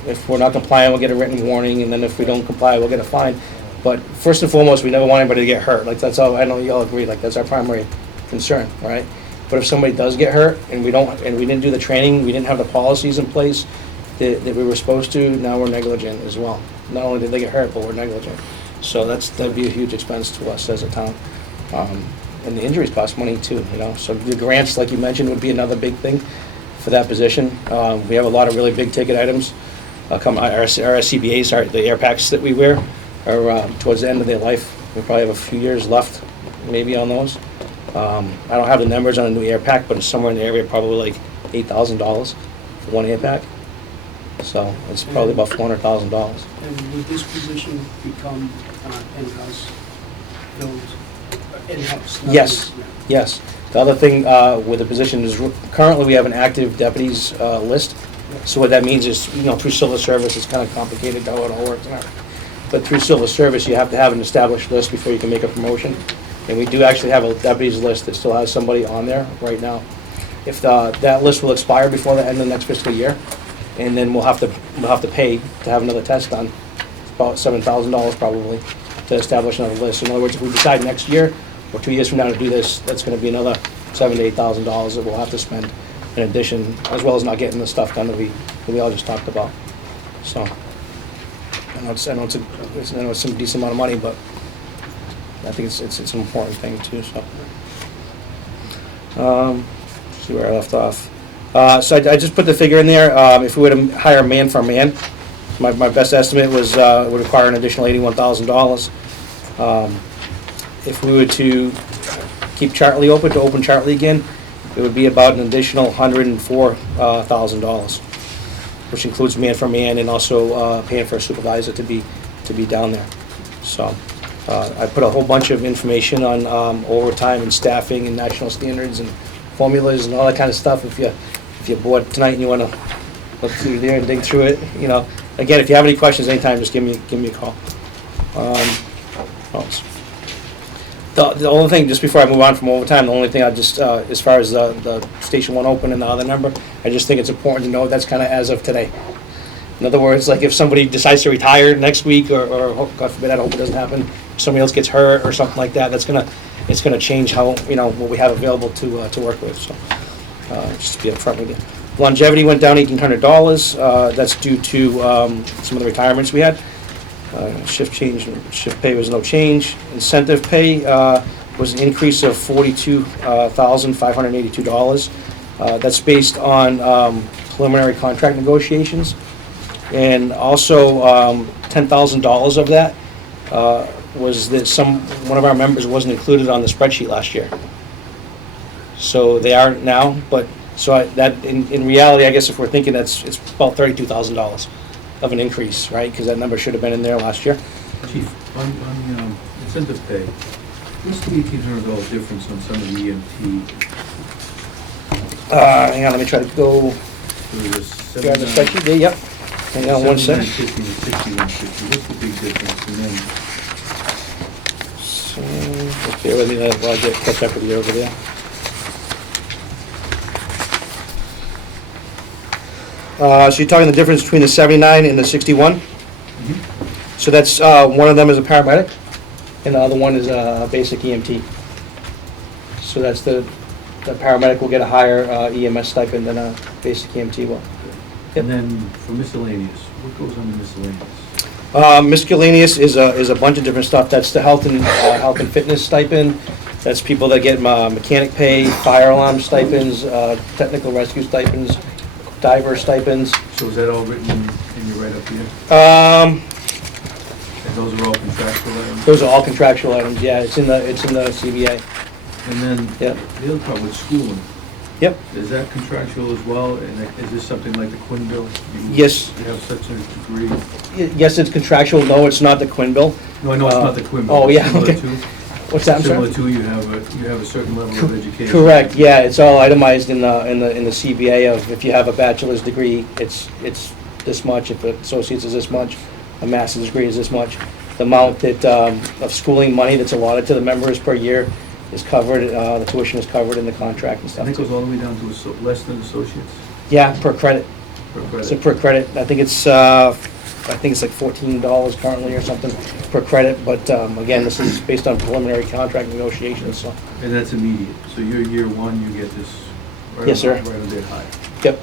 If we're not compliant, we'll get a written warning, and then if we don't comply, we'll get a fine. But first and foremost, we never want anybody to get hurt, like, that's all, I know you all agree, like, that's our primary concern, right? But if somebody does get hurt, and we didn't do the training, we didn't have the policies in place that we were supposed to, now we're negligent as well. Not only did they get hurt, but we're negligent. So that'd be a huge expense to us as a town. And the injuries cost money too, so the grants, like you mentioned, would be another big thing for that position. We have a lot of really big ticket items. Our SCBA's, the air packs that we wear, are towards the end of their life. We probably have a few years left, maybe, on those. I don't have the numbers on a new air pack, but it's somewhere in the area, probably like $8,000 one air pack. So it's probably about $400,000. And would this position become in-house filled, in-house? not Yes. yeah. Yes. The other thing with the position is currently we have an active deputies list. So what that means is, through civil service, it's kind of complicated how it all works. But through civil service, you have to have an established list before you can make a promotion. And we do actually have a deputies list that still has somebody on there right now. If that list will expire before the end of the next fiscal year, and then we'll have to pay to have another test done. It's about $7,000 probably to establish another list. In other words, if we decide next year or 2 years from now to do this, that's going to be another $7,000 to $8,000 that we'll have to spend in addition, as well as not getting the stuff done that we all just talked about. So I know it's some decent amount of money, but I think it's an important thing too. So see where I left off. So I just put the figure in there. If we were to hire man for man, my best estimate was it would require an additional $81,000. If we were to keep Chartley open, to open Chartley again, it would be about an additional $104,000, which includes man for man and also paying for a supervisor to be down there. So I put a whole bunch of information on overtime and staffing and national standards and formulas and all that kind of stuff. If you're bored tonight and you want to look through there and dig through it, again, if you have any questions anytime, just give me a call. The only thing, just before I move on from overtime, the only thing I just, as far as the Station 1 open and the other number, I just think it's important to know that's kind of as of today. In other words, like if somebody decides to retire next week, or God forbid, I hope it doesn't happen, somebody else gets hurt or something like that, it's gonna change how, what we have available to work with, so, just to be upfront with you. Longevity went down $1,800, that's due to, some of the retirements we had. Shift pay was no change. Incentive pay, was an increase of $42,582. That's based on, preliminary contract negotiations. And also, $10,000 of that, was that one of our members wasn't included on the spreadsheet last year. So they are now, but, that, in reality, I guess if we're thinking it's about $32,000 of an increase, right? Because that number should have been in there last year. Chief, on the incentive pay, what's the $1,800 difference on some of the EMT? Hang on, let me try to go There was grab the spreadsheet there, yep. Hang on one second. 79.50 and 61.50, what's the big difference? And then, So, just bear with me, while I get catch up with you over there. So you're talking the difference between the 79 and the 61? So that's, one of them is a paramedic, and the other one is a basic EMT. So that's the paramedic will get a higher EMS stipend than a basic EMT will. and then for miscellaneous, what goes on the miscellaneous? Miscellaneous is a bunch of different stuff. That's the health and fitness stipend. That's people that get mechanic pay, fire alarm stipends, technical rescue stipends, diver stipends. So is that all written in your write-up here? And those are all contractual items? Those are all contractual items, yeah, it's in the CBA. And then, Yep. the other part with schooling, Yep, is that contractual as well? And is this something like the Quinn bill? Yes. You have such a degree? yes, it's contractual, no, it's not the Quinn bill. No, I know it's not the Quinn bill. Oh, but yeah, similar okay. to- What's that, I'm sorry? Similar to, you have a certain level of education. Correct, yeah, it's all itemized in the CBA of if you have a bachelor's degree, it's this much, if an associate's is this much, a master's degree is this much. The amount that, of schooling money that's allotted to the members per year is covered, the tuition is covered in the contract and And stuff. it goes all the way down to less than associates Yeah, per credit, per so credit. per credit, I think it's like $14 currently or something per credit, but, again, this is based on preliminary contract negotiations, so. And that's immediate. So your year one, you get this right Yes, on- sir. right on that high. Yep,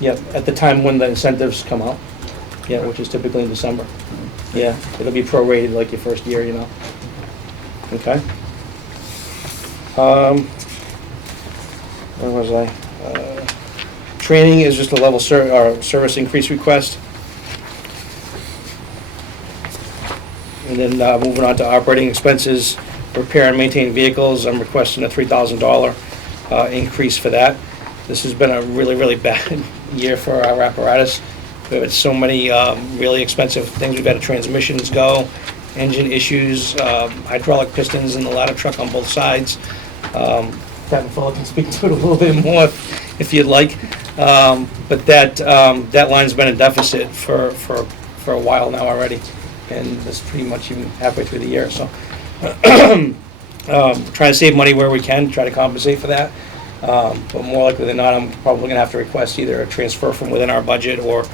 yep, at the time when the incentives come out, yeah, which is typically in December. Yeah, it'll be prorated like your first year, Okay. Where was I? Training is just a level service increase request. And then moving on to operating expenses, repair and maintain vehicles, I'm requesting a $3,000 increase for that. This has been a really, really bad year for our apparatus. We have so many really expensive things. We've had transmissions go, engine issues, hydraulic pistons in the ladder truck on both sides. Captain Fuller can speak to it a little bit more if you'd like. But that line's been in deficit for a while now already, and it's pretty much even halfway through the year. So trying to save money where we can, try to compensate for that. But more likely than not, I'm probably going to have to request either a transfer from within our budget or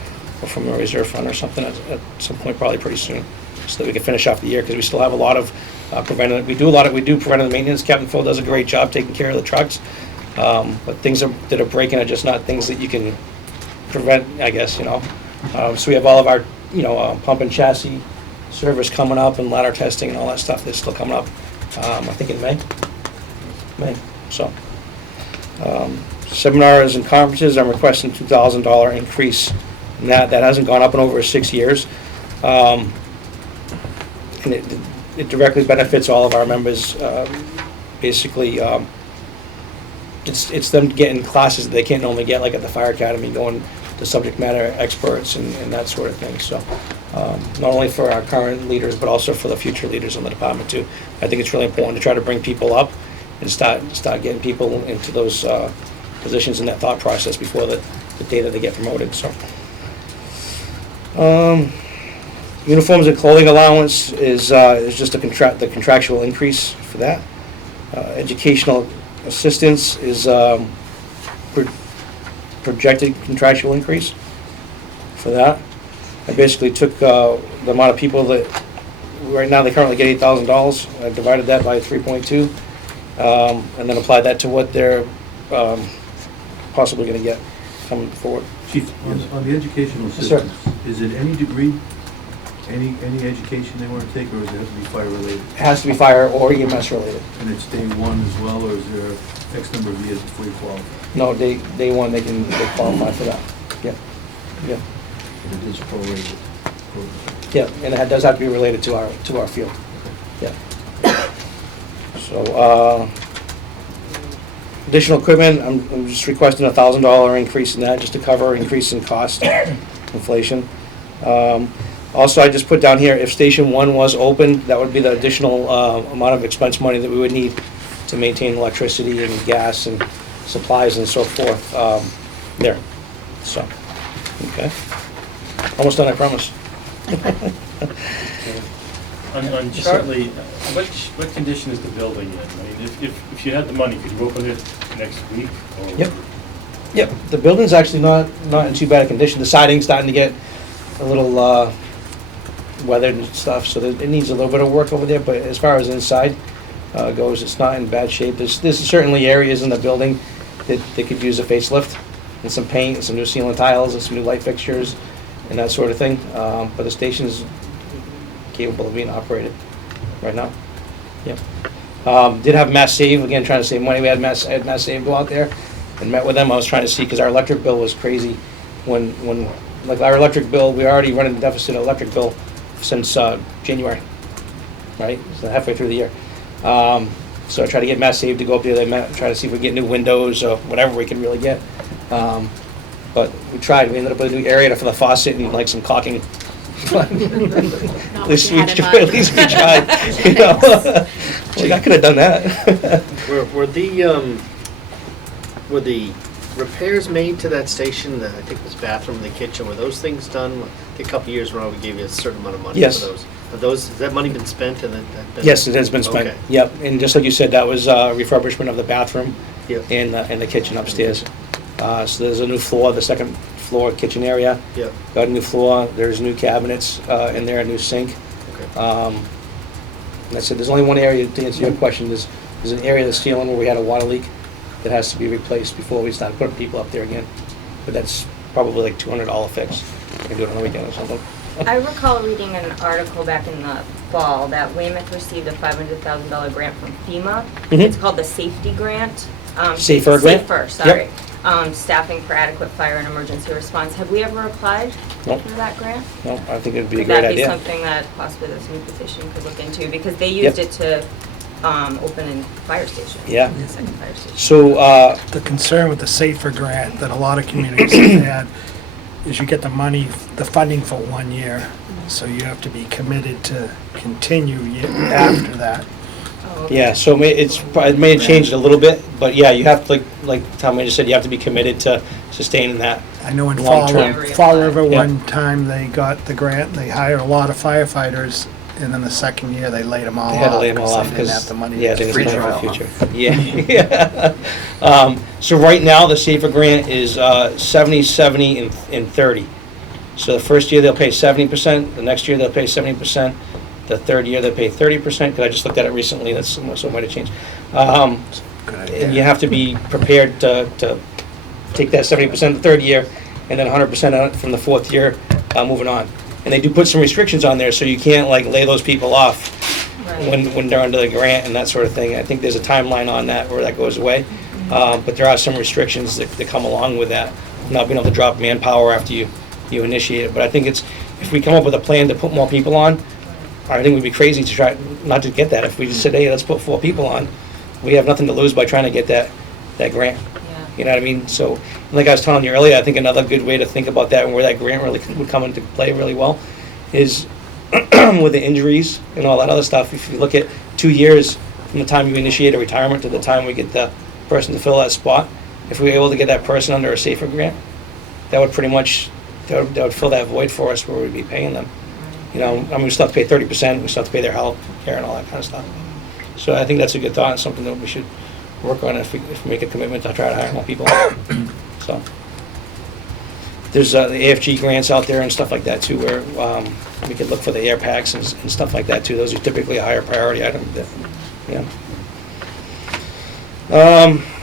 from the reserve fund or something at some point, probably pretty soon, so that we can finish off the year, because we still have a lot of preventative. We do preventative maintenance. Captain Phil does a great job taking care of the trucks, but things that are breaking are just not things that you can prevent, I guess, you know. So we have all of our, pump and chassis service coming up, and ladder testing and all that stuff that's still coming up, I think in May. So seminars and conferences, I'm requesting $2,000 increase. And that hasn't gone up in over 6 years. And it directly benefits all of our members. Basically, it's them getting classes that they can't normally get, like at the Fire Academy, going to subject matter experts and that sort of thing. So not only for our current leaders, but also for the future leaders in the department too. I think it's really important to try to bring people up and start getting people into those positions in that thought process before the day that they get promoted. So. Uniforms and clothing allowance is just the contractual increase for that. Educational assistance is projected contractual increase for that. I basically took the amount of people that right now they currently get $8,000. I divided that by 3.2, and then applied that to what they're possibly going to get coming forward. Chief, on the educational Yes, sir. assistance, is it any degree, any education they want to take, or does it have to be fire related? It has to be fire or EMS related. And it's day one as well, or is there X number of years before you qualify? No, day one they qualify for that. Yeah. And it is prorated. Yeah, and it does have to be related to our field. Yeah. So additional equipment, I'm just requesting $1,000 increase in that, just to cover increase in cost, inflation. Also, I just put down here, if Station 1 was open, that would be the additional amount of expense money that we would need to maintain electricity and gas and supplies and so forth there. So, okay. Almost done, I promise. On Charlie, what condition is the building in? I mean, if you had the money, could you open it next week? Or? Yep, the building's actually not in too bad a condition. The siding's starting to get a little weathered and stuff, so it needs a little bit of work over there, but as far as inside goes, it's not in bad shape. There's certainly areas in the building that could use a facelift, and some paint, and some new ceiling tiles, and some new light fixtures, and that sort of thing. But the station's capable of being operated right now. Yep. Did have Mass Save, again, trying to save money. I had Mass Save go out there and met with them. I was trying to see, because our electric bill was crazy when like our electric bill, we already running the deficit electric bill since January, right? So halfway through the year. So I tried to get Mass Save to go up there, try to see if we get new windows or whatever we can really get. But we tried. We ended up with a new area for the faucet and like some caulking. At least we tried. You know? Gee, I could have done that. Were the repairs made to that station, I think it was bathroom and the kitchen, were those things done? I think a couple years ago we gave you a certain amount of money Yes. for those. Has that money been spent? Yes, it has been spent. Okay. Yep, and just like you said, that was refurbishment of the bathroom Yep. and the kitchen upstairs. So there's a new floor, the second floor kitchen area. Yep. Got a new floor. There's new cabinets in there, a new sink. Okay. And that's it. There's only one area, to answer your question, there's an area of the ceiling where we had a water leak that has to be replaced before we start putting people up there again. But that's probably like $200 fix. We can do it on the weekend or something. I recall reading an article back in the fall that Weymouth received a $500,000 grant from FEMA. Mhm. It's called the Safety Grant. Safer grant? Safer, sorry. Staffing for adequate fire and emergency response. Have we ever applied Nope. for that grant? No, I think it'd be a Could great that be idea. something that possibly this new position could look into? Because they used it to opening fire station. Yeah. The second fire station. So, The concern with the SAFER grant that a lot of communities have had is you get the money, the funding for 1 year, so you have to be committed to continue after that. Oh, okay. yeah, so it may have changed a little bit, but yeah, you have to, like Tom just said, you have to be committed to sustaining that. I know in Long Fall, term. Fall River, Yeah. one time they got the grant, they hired a lot of firefighters, and then the second year they laid them all They had to off lay them all off they didn't because, have the money. yeah, to they free didn't have trial. a future. Yeah. So right now, the SAFER grant is 70, 70, and 30. So the first year they'll pay 70%, the next year they'll pay 70%, the third year they'll pay 30%, because I just looked at it recently, so it might have changed. Good And idea. you have to be prepared to take that 70% the third year, and then 100% on it from the fourth year, moving on. And they do put some restrictions on there, so you can't like lay those people off when they're under the grant and that sort of thing. I think there's a timeline on that where that goes away. But there are some restrictions that come along with that, not being able to drop manpower after you initiate it. But I think if we come up with a plan to put more people on, I think we'd be crazy to try not to get that. If we just said, hey, let's put 4 people on, we have nothing to lose by trying to get that grant. Yeah. You know what I mean? So, like I was telling you earlier, I think another good way to think about that and where that grant really would come into play really well is with the injuries and all that other stuff. If you look at 2 years from the time you initiate a retirement to the time we get the person to fill that spot, if we were able to get that person under a SAFER grant, that would pretty much, that would fill that void for us where we'd be paying them. You know, I mean, we still have to pay 30%, we still have to pay their health care and all that kind of stuff. So I think that's a good thought and something that we should work on if we make a commitment to try to hire more people. So there's the AFG grants out there and stuff like that too, where we could look for the air packs and stuff like that too. Those are typically a higher priority item.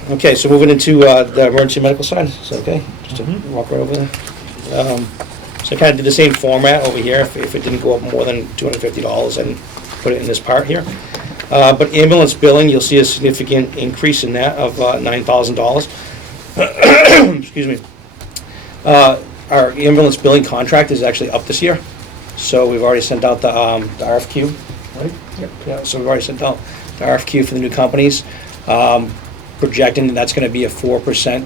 Okay, so moving into the emergency medical side. Is that okay? Just to walk right over there. So I kind of did the same format over here. If it didn't go up more than $250, and put it in this part here. But ambulance billing, you'll see a significant increase in that of $9,000. Excuse me. Our ambulance billing contract is actually up this year. So we've already sent out the RFQ, right? Yep. Yeah, so we've already sent out the RFQ for the new companies. Projecting that's going to be a 4%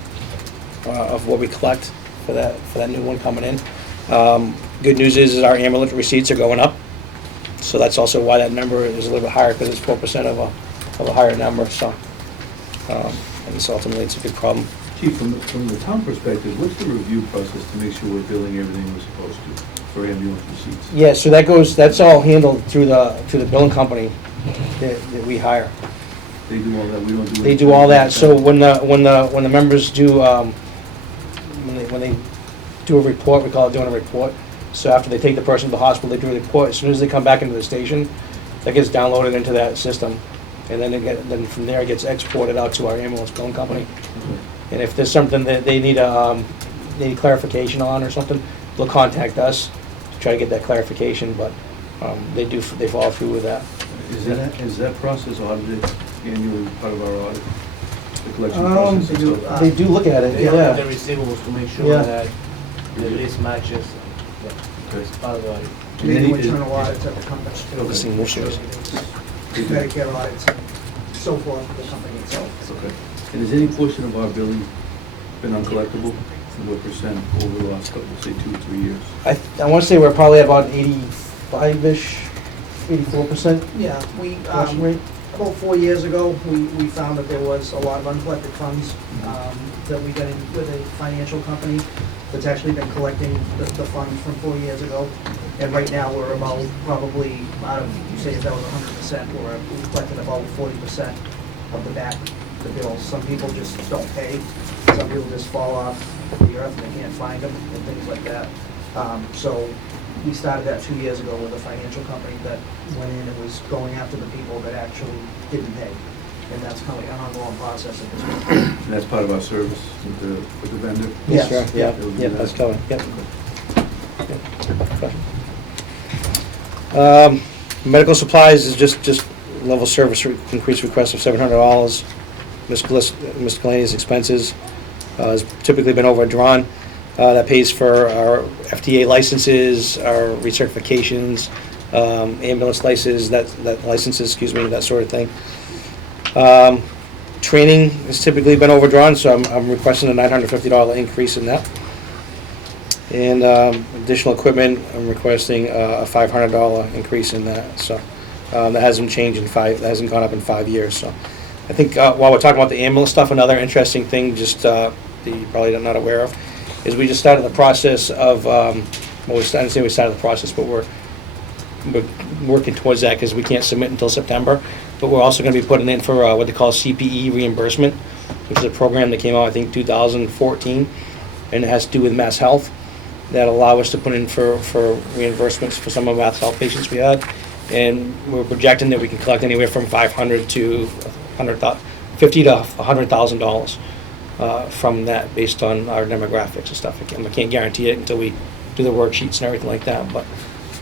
of what we collect for that new one coming in. Good news is our ambulance receipts are going up. So that's also why that number is a little bit higher, because it's 4% of a higher number. So, and so ultimately it's a good problem. Chief, from the town perspective, what's the review process to make sure we're billing everything we're supposed to for ambulance receipts? Yeah, so that's all handled through the billing company that we hire. They do all that, we don't do it? They do all that. So when the members do when they do a report, we call it doing a report. So after they take the person to the hospital, they do a report. As soon as they come back into the station, that gets downloaded into that system, and then from there it gets exported out to our ambulance billing company. And if there's something that they need clarification on or something, they'll contact us to try to get that clarification. But they follow through with that. Is that process audited annually, part of our audit? The collection process itself? They do look at it, yeah. The receivables to make sure Yeah. that the list matches. Okay. It's part of the audit. We do internal audits at the company too. Overseeing most of it. Medicare audits and so forth for the company itself. Okay. And is any portion of our billing been uncollectible? And what percent over the last couple, say 2 or 3 years? I want to say we're probably about 85-ish, 84%. Yeah, collection rate. about 4 years ago, we found that there was a lot of uncollected funds that we got in with a financial company that's actually been collecting the funds from 4 years ago. And right now, we're about probably, out of, say if that was 100%, we collected about 40% of the bills. Some people just don't pay, some people just fall off the earth and they can't find them and things like that. So we started that 2 years ago with a financial company that went in and was going after the people that actually didn't pay. And that's kind of like an ongoing process at this point. And that's part of our service with the vendor? Yes, yeah, They'll do yeah, that. that's covered, yep. Medical supplies is just level service increase request of $700. Miscellaneous expenses has typically been overdrawn. That pays for our FDA licenses, our recertifications, ambulance licenses, that licenses, excuse me, that sort of thing. Training has typically been overdrawn, so I'm requesting a $950 increase in that. And additional equipment, I'm requesting a $500 increase in that. So that hasn't changed that hasn't gone up in 5 years. So I think while we're talking about the ambulance stuff, another interesting thing, just that you probably are not aware of, is we just started the process of, I didn't say we started the process, but we're working towards that because we can't submit until September. But we're also going to be putting in for what they call CPE reimbursement, which is a program that came out, I think, 2014, and it has to do with Mass Health, that allow us to put in for reimbursements for some of the Mass Health patients we had. And we're projecting that we can collect anywhere from $500 to $50 to $100,000 from that based on our demographics and stuff. I can't guarantee it until we do the worksheets and everything like that, but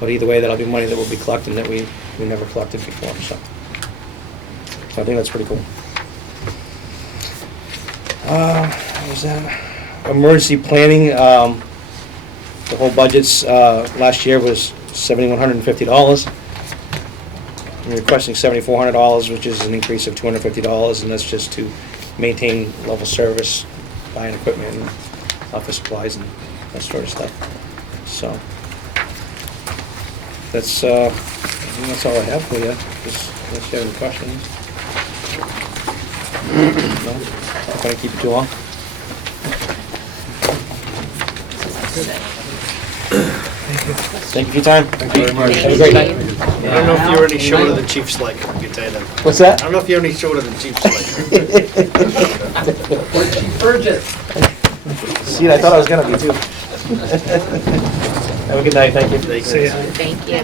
either way, that'll be money that we'll be collecting that we never collected before, so I think that's pretty cool. What was that? Emergency planning, the whole budget's last year was $7,150. I'm requesting $7,400, which is an increase of $250, and that's just to maintain level service, buying equipment, and office supplies, and that sort of stuff. So that's I think that's all I have for you. Just unless you have any questions. No, not gonna keep it too long. Thank you for your time. Thank you very much. Have a great night. I don't know if you're any shorter than Chief Sliker, I can tell you that. What's that? I don't know if you're any shorter than Chief Sliker. Or Chief Burgess. See, I thought I was gonna be too. Have a good night, thank you. See ya. Thank you.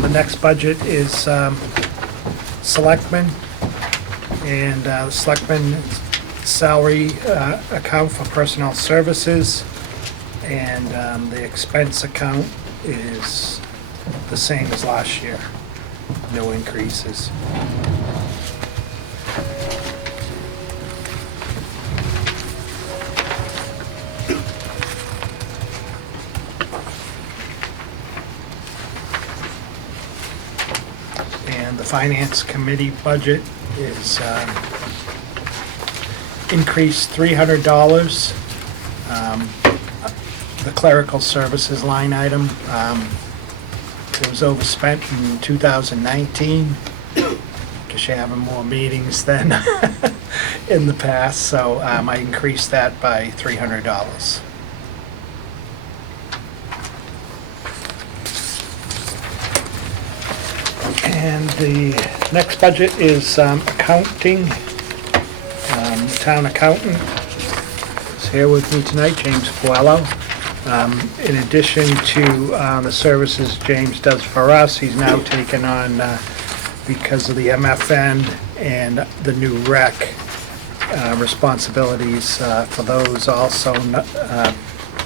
The next budget is selectmen, and the selectmen salary account for personnel services, and the expense account is the same as last year, no increases. And the finance committee budget is increased $300. The clerical services line item, it was overspent in 2019, because you're having more meetings than in the past, so I increased that by $300. And the next budget is accounting. Town accountant is here with me tonight, James Puello. In addition to the services James does for us, he's now taken on, because of the MFN and the new rec, responsibilities for those, also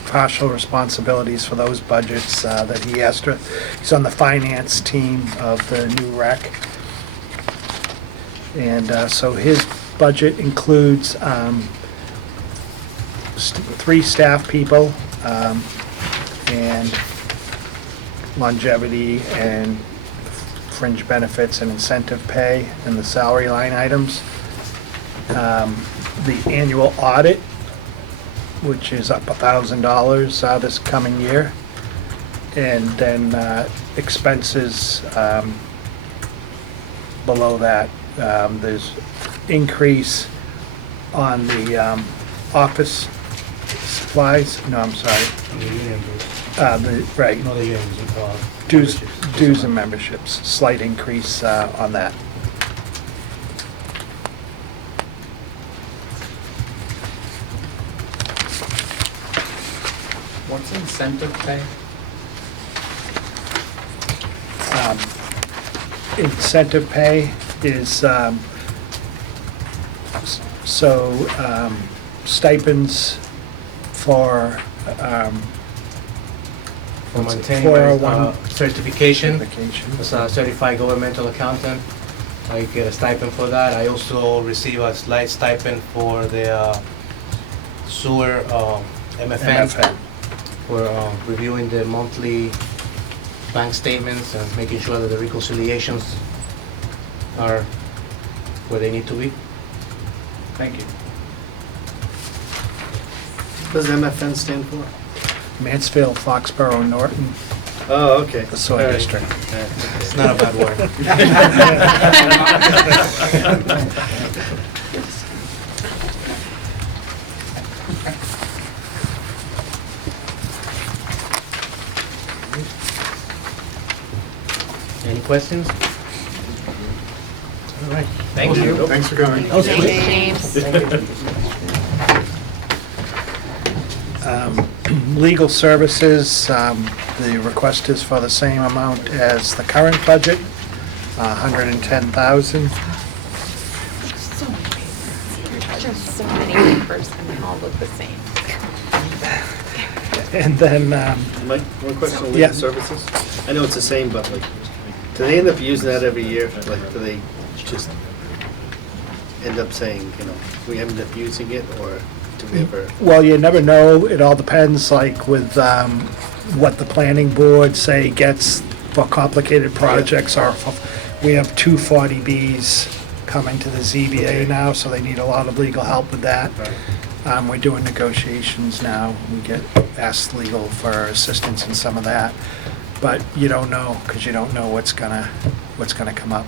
partial responsibilities for those budgets that he has to. He's on the finance team of the new rec. And so his budget includes 3 staff people, and longevity and fringe benefits and incentive pay and the salary line items. The annual audit, which is up $1,000 this coming year. And then expenses below that. There's increase on the office supplies. No, I'm sorry. Right. Dues and memberships. Slight increase on that. What's incentive pay? Incentive pay is, stipends for for What's it, maintaining my 401? certification Vacation. as a certified governmental accountant. I get a stipend for that. I also receive a slight stipend for the sewer MFN for reviewing the monthly bank statements and making sure that the reconciliations are where they need to be. Thank you. What does MFN stand for? Mansfield, Foxborough, Norton, Oh, okay. the sewer All right. district. It's not a bad word. Any questions? All right, thank you. Thanks for coming. James. Legal services, the request is for the same amount as the current budget, $110,000. So many papers. Just so many papers and they all look the same. And then, Mike, one question on Yeah. legal services. I know it's the same, but like, do they end up using that every year? Like, do they just end up saying, you know, we end up using it, or do we ever? well, you never know, it all depends, like with what the planning board, say, gets for complicated projects, or we have two 40Bs coming to the ZBA now, so they need a lot of legal help with that. We're doing negotiations now, we get asked legal for assistance in some of that, but you don't know, because you don't know what's gonna come up.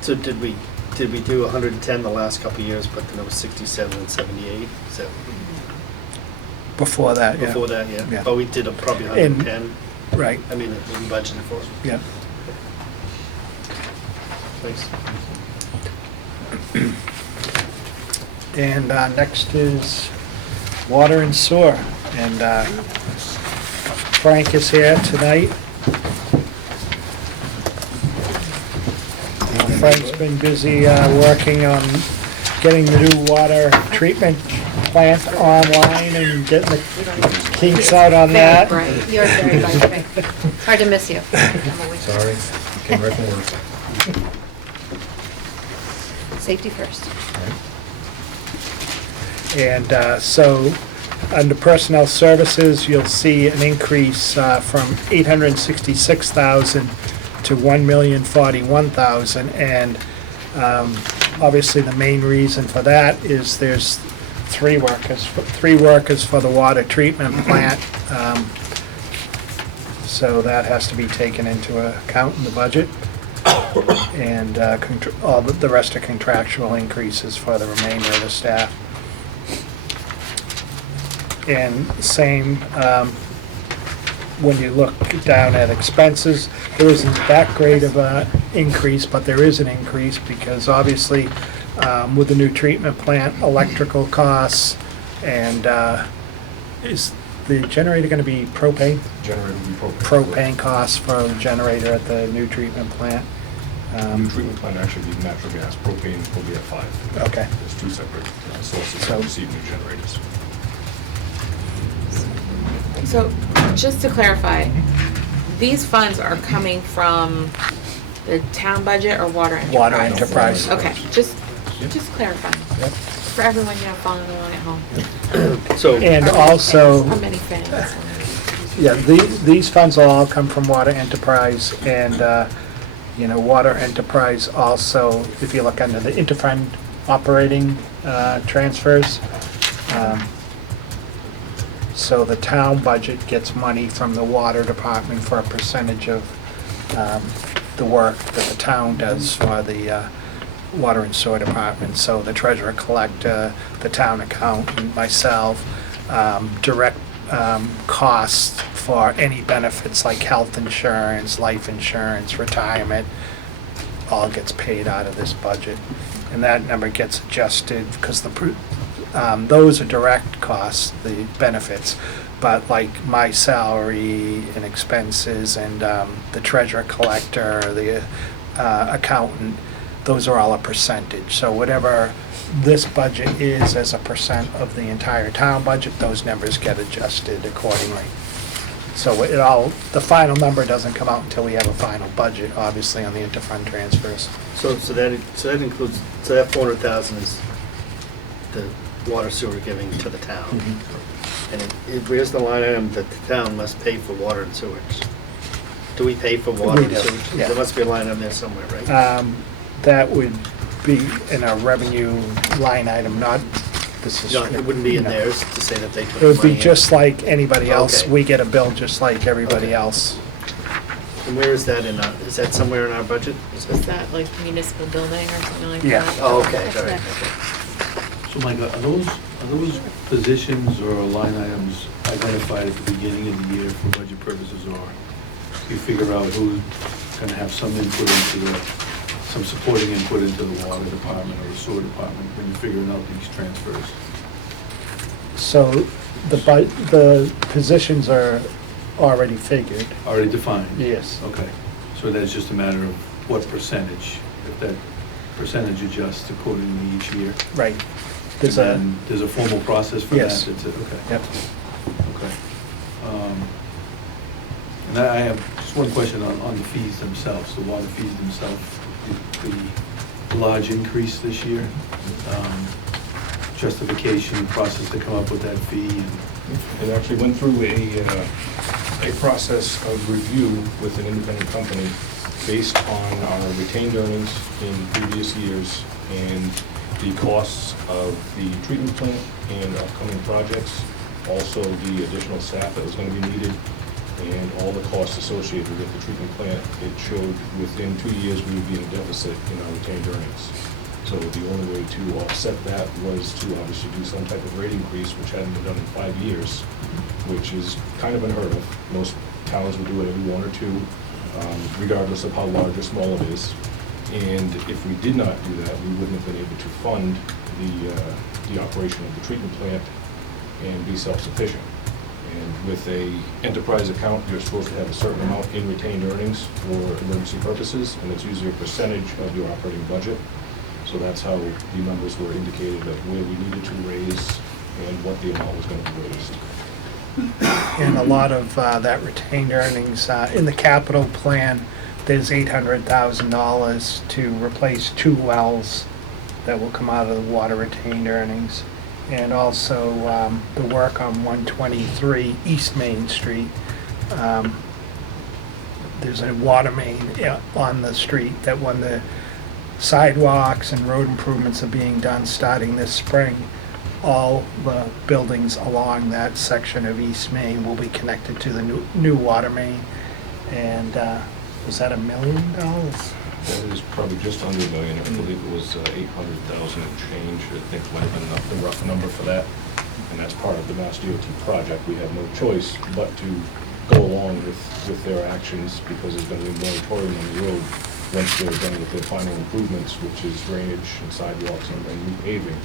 So did we do 110 the last couple of years, but then it was 67 and 78? Is that Before that, yeah. before that, yeah? Yeah. But we did probably And- 110. Right, I mean, we budgeted for it. yeah. Thanks. And next is water and sewer, and Frank is here tonight. Frank's been busy working on getting the new water treatment plant online and getting the kinks out on that. Very bright. You're very bright. It's hard to miss you. Sorry, came right from work. Safety first. And so, under personnel services, you'll see an increase from $866,000 to $1,041,000. And obviously, the main reason for that is there's three workers for the water treatment plant. So that has to be taken into account in the budget. And all the rest are contractual increases for the remainder of the staff. And same, when you look down at expenses, there isn't that great of a increase, but there is an increase because obviously with the new treatment plant, electrical costs, and is the generator going to be propane? Generator will be propane. Propane costs for the generator at the new treatment plant. New treatment plant actually be natural gas, propane will be at 5. Okay. There's two separate sources So- that receive new generators. So, just to clarify, these funds are coming from the town budget or water enterprise? Water enterprise. Okay, just clarifying. Yep. For everyone, following along at home. So, And also, How many fans? yeah, these funds will all come from water enterprise, and, water enterprise also, if you look under the interfund operating transfers, so the town budget gets money from the water department for a percentage of the work that the town does for the water and sewer department. So the treasurer collector, the town accountant, myself, direct costs for any benefits like health insurance, life insurance, retirement, all gets paid out of this budget. And that number gets adjusted because those are direct costs, the benefits. But like my salary and expenses and the treasurer collector, the accountant, those are all a percentage. So whatever this budget is as a percent of the entire town budget, those numbers get adjusted accordingly. So it all, the final number doesn't come out until we have a final budget, obviously, on the interfund transfers. So that includes, so that 400,000 is the water sewer giving to the town. Mm-hmm. And where's the line item that the town must pay for water and sewage? Do we pay for water We and do, sewage? yeah. There must be a line item there somewhere, right? That would be in a revenue line item, not, this is. No, it wouldn't be in no. theirs to say that they put It would be money in. just like anybody else. Okay. We get a bill just like everybody Okay. else. And where is that is that somewhere in our budget? Is that like municipal building or something like Yeah. that? Oh, okay, all right, So Mike, are those positions or line items identified at the beginning of the year for budget purposes, or you figure out who's gonna have some input into some supporting input into the water department or the sewer department when you're figuring out these transfers? So the positions are already figured. Already defined? Yes. Okay, so that's just a matter of what percentage, if that percentage adjusts accordingly each year? Right. There's a formal process for that? Yes. That's it, okay. Yep. Okay. And I have just one question on the fees themselves, the water fees themselves, the large increase this year. Justification, process to come up with that fee, and It actually went through a process of review with an independent company based on our retained earnings in previous years and the costs of the treatment plant and upcoming projects, also the additional staff that was going to be needed, and all the costs associated with the treatment plant. It showed within 2 years we would be in a deficit in our retained earnings. So the only way to offset that was to obviously do some type of rate increase, which hadn't been done in 5 years, which is kind of unheard of. Most towns would do it every 1 or 2, regardless of how large or small it is. And if we did not do that, we wouldn't have been able to fund the operation of the treatment plant and be self-sufficient. And with a enterprise account, you're supposed to have a certain amount in retained earnings for emergency purposes, and it's usually a percentage of your operating budget. So that's how the numbers were indicated of where we needed to raise and what the amount was going to be raised. And a lot of that retained earnings, in the capital plan, there's $800,000 to replace 2 wells that will come out of the water retained earnings. And also the work on 123 East Main Street. There's a water main on the street that when the sidewalks and road improvements are being done starting this spring, all the buildings along that section of East Main will be connected to the new water main. And was that $1 million? That was probably just under $1 million. I believe it was 800,000 and change. I think might have been the rough number for that. And that's part of the Mass DOT project. We have no choice but to go along with their actions because there's going to be a moratorium on the road once they're done with their final improvements, which is drainage and sidewalks and repaving.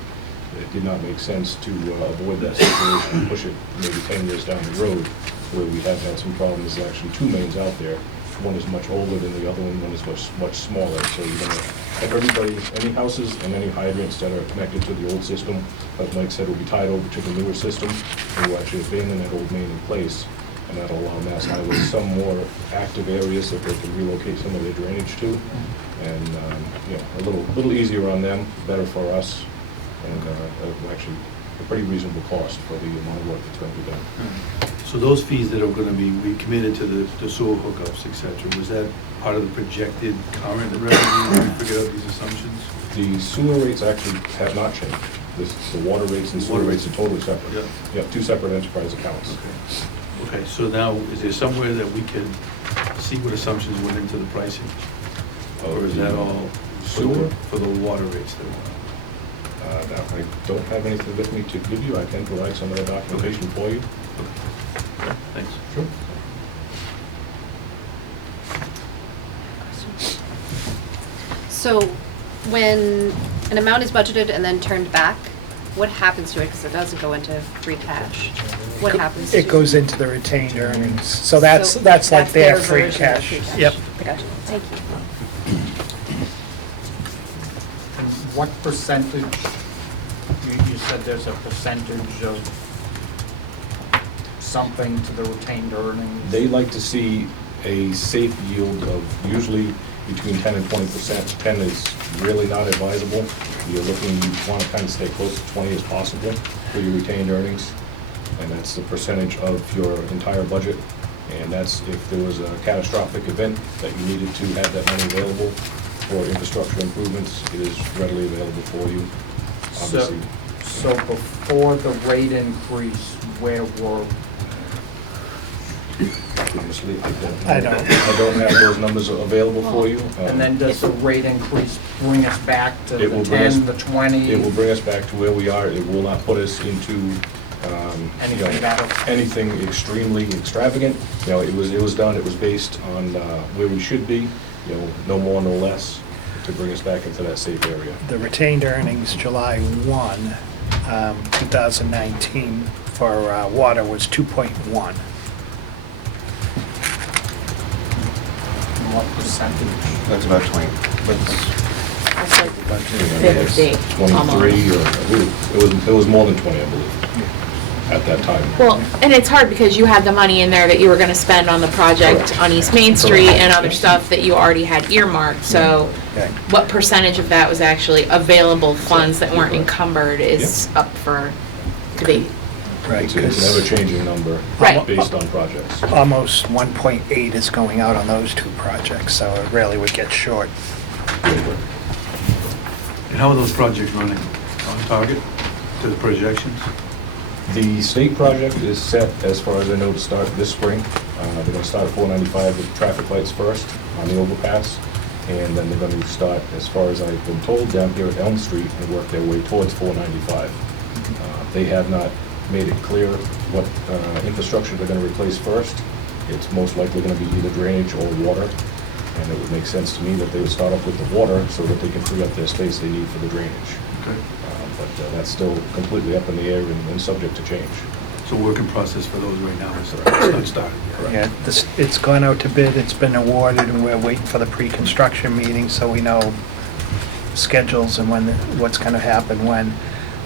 It did not make sense to avoid that situation and push it maybe 10 years down the road, where we have had some problems. There's actually 2 mains out there. One is much older than the other one is much smaller. So you're going to have everybody, any houses and any hydrants that are connected to the old system, like Mike said, will be tied over to the newer system, and we'll actually abandon that old main in place. And that'll allow Mass Highway some more active areas that they can relocate some of their drainage to. And, a little easier on them, better for us, and actually a pretty reasonable cost for the amount of work that's going to be done. So those fees that are gonna be recommitted to the sewer hookups, et cetera, was that part of the projected current revenue when we figured out these assumptions? The sewer rates actually have not changed. The water rates and sewer rates are totally separate. Yeah. You have 2 separate enterprise accounts. Okay, so now, is there somewhere that we can see what assumptions went into the pricing? Or is that all Sewer? for the water rates that were? Now, I don't have anything with me to give you. I can provide some of the documentation for you. Thanks. Sure. So when an amount is budgeted and then turned back, what happens to it? Because it doesn't go into free cash. What happens to it? It goes into the retained earnings. So that's like their free version of cash. free cash. Yep. I got you. Thank you. What percentage, you said there's a percentage of something to the retained earnings? They like to see a safe yield of usually between 10 and 20%. 10 is really not advisable. You want to kind of stay close to 20 as possible for your retained earnings. And that's the percentage of your entire budget. And that's if there was a catastrophic event that you needed to have that money available for infrastructure improvements, it is readily available for you, obviously. So before the rate increase, where were? I don't. I don't have those numbers available for you. And then does the rate increase bring us back to It the will bring us- 10, the 20? It will bring us back to where we are. It will not put us into Anything better? anything extremely extravagant. It was done, it was based on where we should be, no more, no less, to bring us back into that safe area. The retained earnings July 1, 2019 for water was 2.1. What percentage? That's about 20. That's like 50, 23, almost. or it was more than 20, I believe, at that time. Well, and it's hard because you had the money in there that you were gonna spend on the project on East Main Street and other stuff that you already had earmarked, so what percentage of that was actually available funds that weren't encumbered is up for debate. Right, It's an ever-changing number Right. based on projects. Almost 1.8 is going out on those two projects, so it really would get short. And how are those projects running? On target to the projections? The state project is set, as far as I know, to start this spring. They're going to start at 495 with traffic lights first on the overpass, and then they're going to start, as far as I've been told, down here at Elm Street and work their way towards 495. They have not made it clear what infrastructure they're going to replace first. It's most likely going to be either drainage or water, and it would make sense to me that they would start off with the water so that they can free up their space they need for the drainage. Okay. But that's still completely up in the air and subject to change. So work in process for those right now, it's not started yet. Yeah, it's gone out to bid, it's been awarded, and we're waiting for the pre-construction meeting, so we know schedules and what's gonna happen when.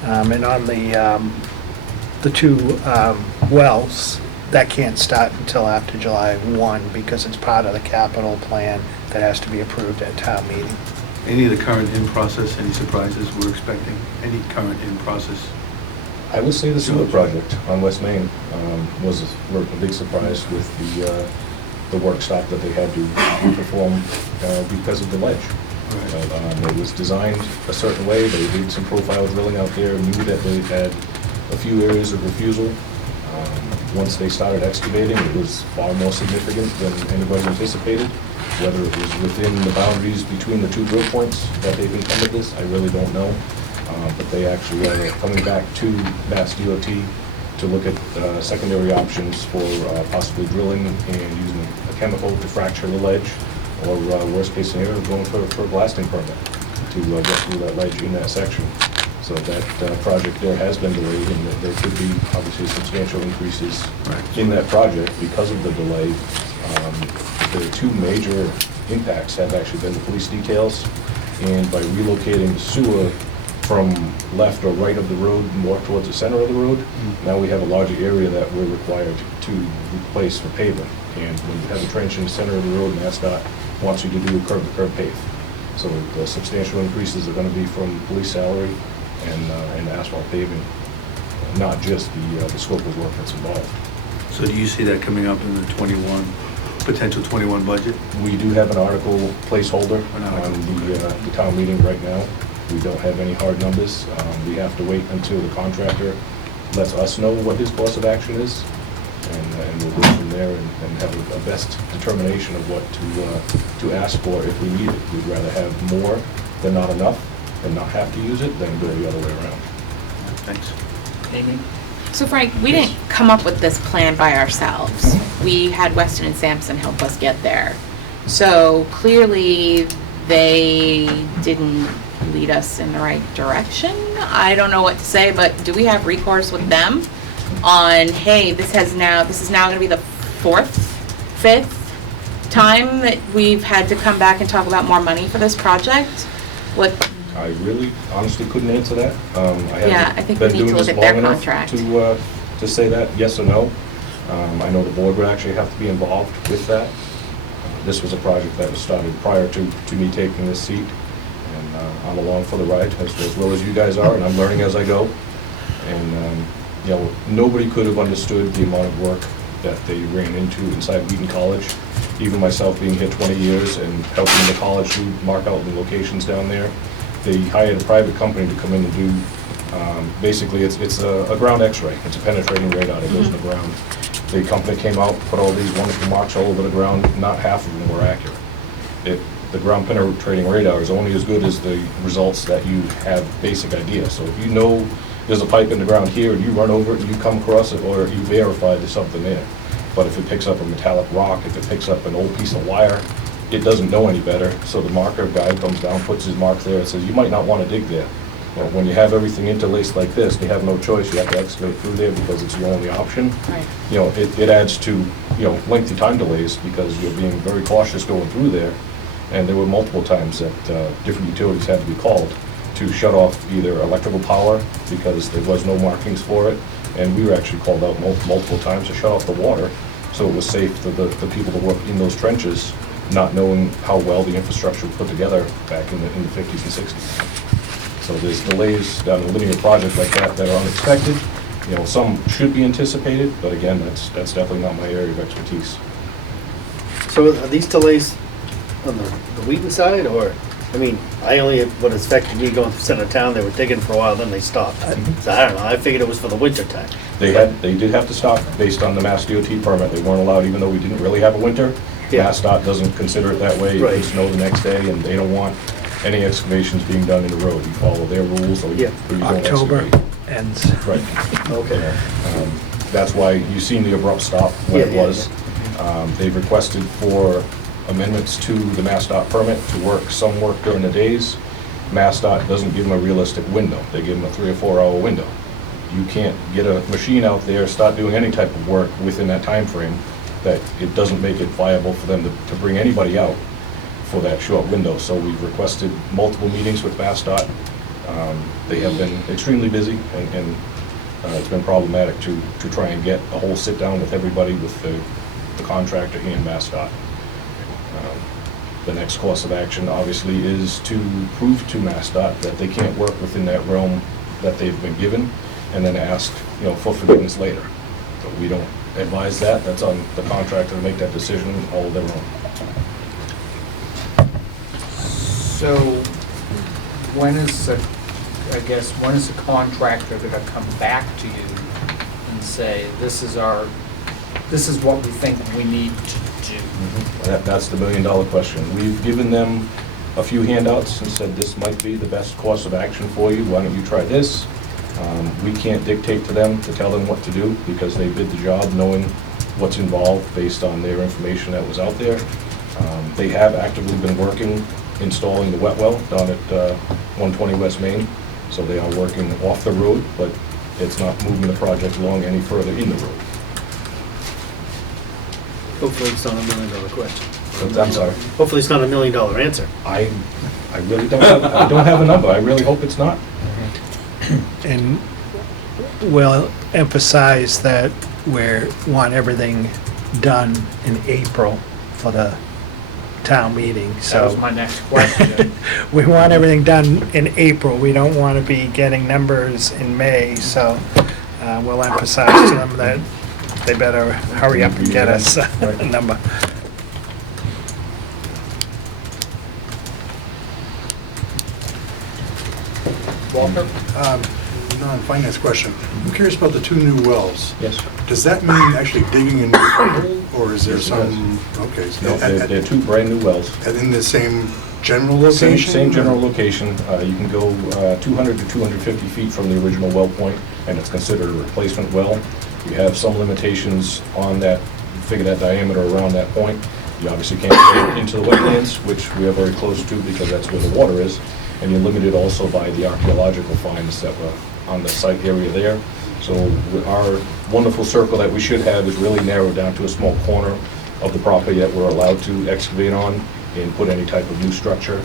And on the two wells, that can't start until after July 1, because it's part of the capital plan that has to be approved at town meeting. Any of the current in process, any surprises we're expecting? Any current in process? I would say the sewer project on West Main was a big surprise with the work stop that they had to perform because of the ledge. It was designed a certain way. They did some profile drilling out there, knew that they had a few areas of refusal. Once they started excavating, it was far more significant than anybody anticipated. Whether it was within the boundaries between the two drill points that they've encumbered this, I really don't know. But they actually are coming back to Mass DOT to look at secondary options for possibly drilling and using a chemical to fracture the ledge, or worst case scenario, going for a blasting permit to get through that ledge in that section. So that project there has been delayed, and there could be obviously substantial increases in that project because of the delay. The two major impacts have actually been the police details, and by relocating the sewer from left or right of the road more towards the center of the road, now we have a larger area that we're required to replace for pavement. And when you have a trench in the center of the road, MassDOT wants you to do a curb-to-curb pave. So the substantial increases are going to be from police salary and asphalt paving, not just the scope of work that's involved. So do you see that coming up in the potential 21 budget? We do have an article placeholder on the town meeting right now. We don't have any hard numbers. We have to wait until the contractor lets us know what his course of action is, and we'll go from there and have a best determination of what to ask for if we need it. We'd rather have more than not enough and not have to use it than go the other way around. Thanks. Amy? So Frank, we didn't come up with this plan by ourselves. We had Weston and Sampson help us get there. So clearly, they didn't lead us in the right direction. I don't know what to say, but do we have recourse with them on, hey, this is now going to be the fifth time that we've had to come back and talk about more money for this project? What? I really honestly couldn't answer that. I think we need to look at their contract. To say that, yes or no. I know the board would actually have to be involved with that. This was a project that was started prior to me taking this seat, and I'm along for the ride as well as you guys are, and I'm learning as I go. And, you know, nobody could have understood the amount of work that they ran into inside Wheaton College. Even myself being here 20 years and helping the college to mark out the locations down there, they hired a private company to come in and do, basically it's a ground x-ray. It's a penetrating radar that goes in the ground. The company came out, put all these wonderful marks all over the ground, not half of them were accurate. The ground penetrating radar is only as good as the results that you have basic idea. So if you know there's a pipe in the ground here and you run over it and you come across it, or you verify there's something there. But if it picks up a metallic rock, if it picks up an old piece of wire, it doesn't know any better. So the marker guy comes down, puts his mark there and says, you might not want to dig there. Well, when you have everything interlaced like this, you have no choice. You have to excavate through there because it's your only option. Right. You know, it adds to, you know, lengthy time delays because you're being very cautious going through there. And there were multiple times that different utilities had to be called to shut off either electrical power because there was no markings for it. And we were actually called out multiple times to shut off the water so it was safe for the people that work in those trenches, not knowing how well the infrastructure was put together back in the 50s and 60s. So there's delays down a linear project like that are unexpected. You know, some should be anticipated, but again, that's definitely not my area of expertise. So are these delays on the Wheaton side, or, I mean, what affected me going through center town, they were digging for a while, then they stopped. So I don't know, I figured it was for the winter time. They did have to stop based on the Mass DOT permit. They weren't allowed, even though we didn't really have a winter. Yeah. Mass DOT doesn't consider it that way. It Right. could snow the next day, and they don't want any excavations being done in the road. You follow their rules, or you don't October excavate. ends. Right. Okay. That's why you've seen the abrupt stop when it was. They've requested for amendments to the MassDOT permit to work some work during the days. MassDOT doesn't give them a realistic window. They give them a 3 or 4 hour window. You can't get a machine out there, start doing any type of work within that time frame, that it doesn't make it viable for them to bring anybody out for that short window. So we've requested multiple meetings with MassDOT. They have been extremely busy, and it's been problematic to try and get a whole sit down with everybody, with the contractor and MassDOT. The next course of action obviously is to prove to MassDOT that they can't work within that realm that they've been given, and then ask, you know, for forgiveness later. But we don't advise that. That's on the contractor to make that decision all of their own. So when is the contractor gonna come back to you and say, this is what we think we need to do? That's the $1 million question. We've given them a few handouts and said this might be the best course of action for you. Why don't you try this? We can't dictate to them to tell them what to do because they bid the job knowing what's involved based on their information that was out there. They have actively been working installing the wet well down at 120 West Main. So they are working off the road, but it's not moving the project along any further in the road. Hopefully it's not $1 million question. I'm sorry. Hopefully it's not $1 million answer. I really don't have a number. I really hope it's not. And we'll emphasize that we want everything done in April for the town meeting, so. That was my next question. We want everything done in April. We don't want to be getting numbers in May, so we'll emphasize to them that they better hurry up and get us a number. Walter? Non-finance question. I'm curious about the 2 new wells. Yes. Does that mean actually digging a new hole, or is there Yes, it some, okay. No, they're 2 brand new wells. And in the same general location? Same general location. You can go 200 to 250 feet from the original well point, and it's considered a replacement well. You have some limitations on that, figure that diameter around that point. You obviously can't go into the wetlands, which we are very close to because that's where the water is. And you're limited also by the archaeological finds that were on the site area there. So our wonderful circle that we should have is really narrowed down to a small corner of the property that we're allowed to excavate on and put any type of new structure.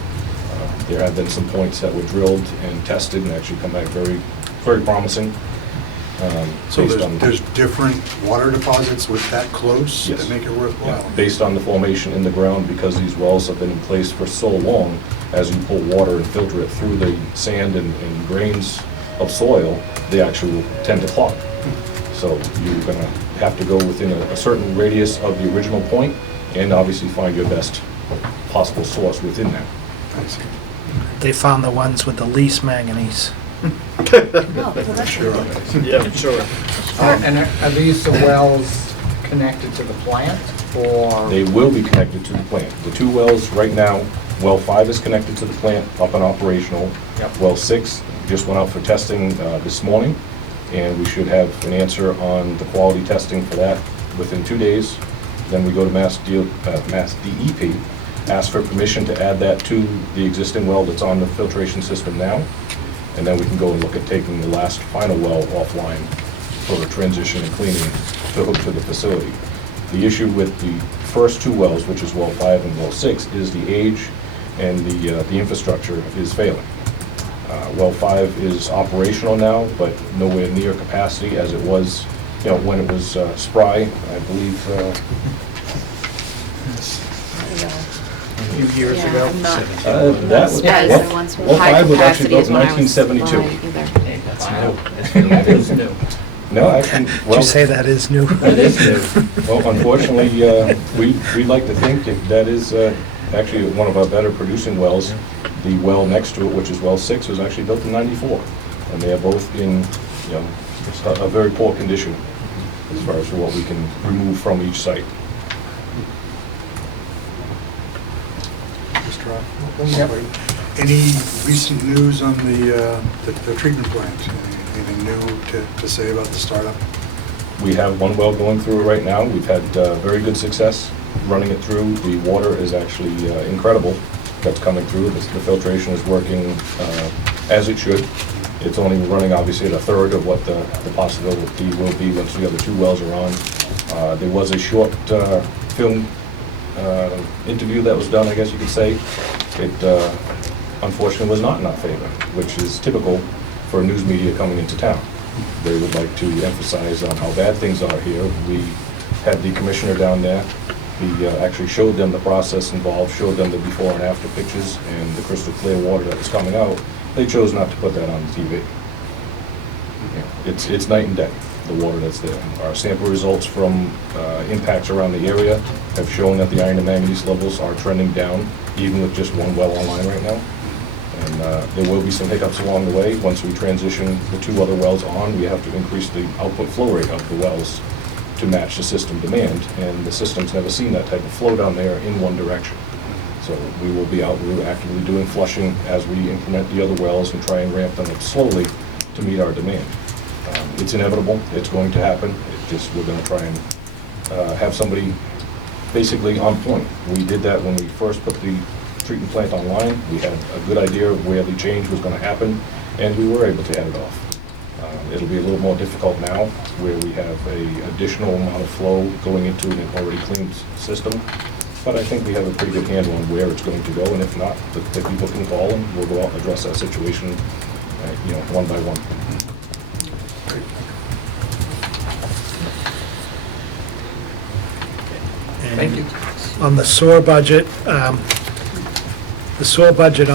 There have been some points that were drilled and tested and actually come back very, very promising. So based on... there's different water deposits with that close Yes. that make it worthwhile? Yeah, based on the formation in the ground, because these wells have been in place for so long, as you pull water and filter it through the sand and grains of soil, they actually will tend to clog. So you're gonna have to go within a certain radius of the original point, and obviously find your best possible source within that. I see. They found the ones with the least manganese. Sure. Yeah, sure. And are these the wells connected to the plant, or? They will be connected to the plant. The two wells right now, well 5 is connected to the plant, up and operational. Yep. Well 6 just went out for testing this morning, and we should have an answer on the quality testing for that within 2 days. Then we go to Mass DEP, ask for permission to add that to the existing well that's on the filtration system now, and then we can go and look at taking the last final well offline for transition and cleaning to hook to the facility. The issue with the first two wells, which is well 5 and well 6, is the age and the infrastructure is failing. Well 5 is operational now, but nowhere near capacity as it was, when it was Spry, I believe. A few years Yeah, ago. I'm not. That was, Yeah, well, the ones with well high 5 was actually capacity built is in when I was 1972. flying either. That is new. No, actually, Did well. you say that is new? That is new. Well, unfortunately, we'd like to think that is actually one of our better producing wells. The well next to it, which is well 6, was actually built in '94. And they are both in, a very poor condition as far as what we can remove from each site. Mr. Roth, one more question. Any recent news on the treatment plant? Anything new to say about the startup? We have one well going through it right now. We've had very good success running it through. The water is actually incredible that's coming through. The filtration is working as it should. It's only running obviously at a third of what the possibility will be once the other two wells are on. There was a short film interview that was done, I guess you could say. It unfortunately was not in our favor, which is typical for news media coming into town. They would like to emphasize on how bad things are here. We had the commissioner down there. He actually showed them the process involved, showed them the before and after pictures and the crystal clear water that was coming out. They chose not to put that on the TV. It's night and day, the water that's there. Our sample results from impacts around the area have shown that the iron and manganese levels are trending down, even with just one well online right now. And there will be some hiccups along the way. Once we transition the two other wells on, we have to increase the output flow rate of the wells to match the system demand, and the system's never seen that type of flow down there in one direction. So we will be out, we're actively doing flushing as we implement the other wells and try and ramp them up slowly to meet our demand. It's inevitable, it's going to happen, we're gonna try and have somebody basically on point. We did that when we first put the treatment plant online. We had a good idea of where the change was gonna happen, and we were able to head it off. It'll be a little more difficult now, where we have a additional amount of flow going into an already cleaned system. But I think we have a pretty good handle on where it's going to go, and if not, the people can call and we'll go out and address that situation, one by one. Thank you. On the SOAR budget, on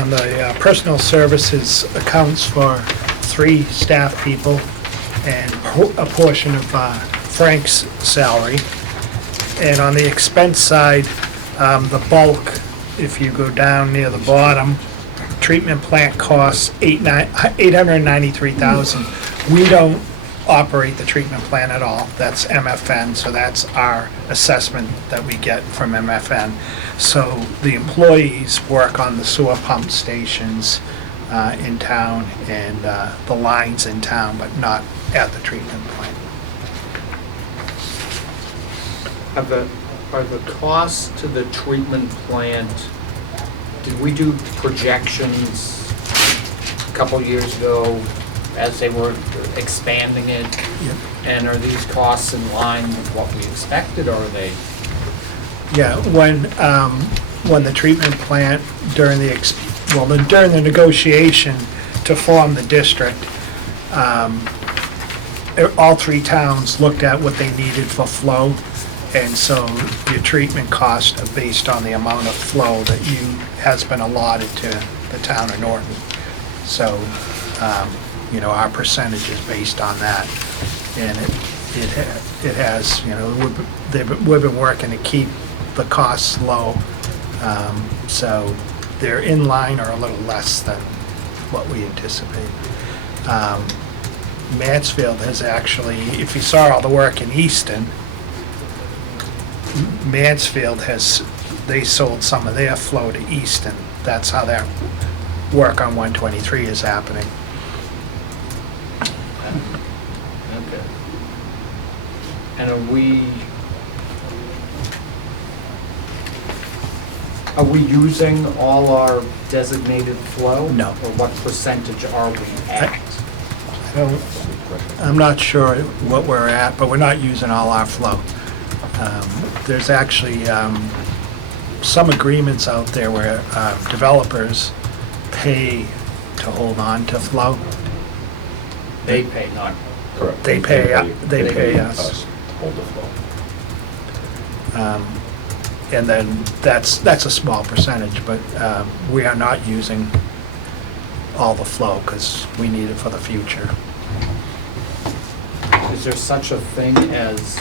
the personal services accounts for 3 staff people and a portion of Frank's salary. And on the expense side, the bulk, if you go down near the bottom, treatment plant costs $893,000. We don't operate the treatment plant at all. That's MFN, so that's our assessment that we get from MFN. So the employees work on the sewer pump stations in town and the lines in town, but not at the treatment plant. Are the costs to the treatment plant, did we do projections a couple years ago as they were expanding it? Yep. And are these costs in line with what we expected, or are they? Yeah, when the treatment plant, during the negotiation to form the district, all three towns looked at what they needed for flow, and so your treatment costs are based on the amount of flow that has been allotted to the town of Norton. So, our percentage is based on that, and it has, we've been working to keep the costs low, so they're in line or a little less than what we anticipate. Mansfield has actually, if you saw all the work in Easton, Mansfield they sold some of their flow to Easton. That's how that work on 123 is happening. Okay. And are we using all our designated flow? No. Or what percentage are we at? I'm not sure what we're at, but we're not using all our flow. There's actually some agreements out there where developers pay to hold on to flow. They pay, not. Correct. They pay us. to hold the flow. And then that's a small percentage, but we are not using all the flow because we need it for the future. Is there such a thing as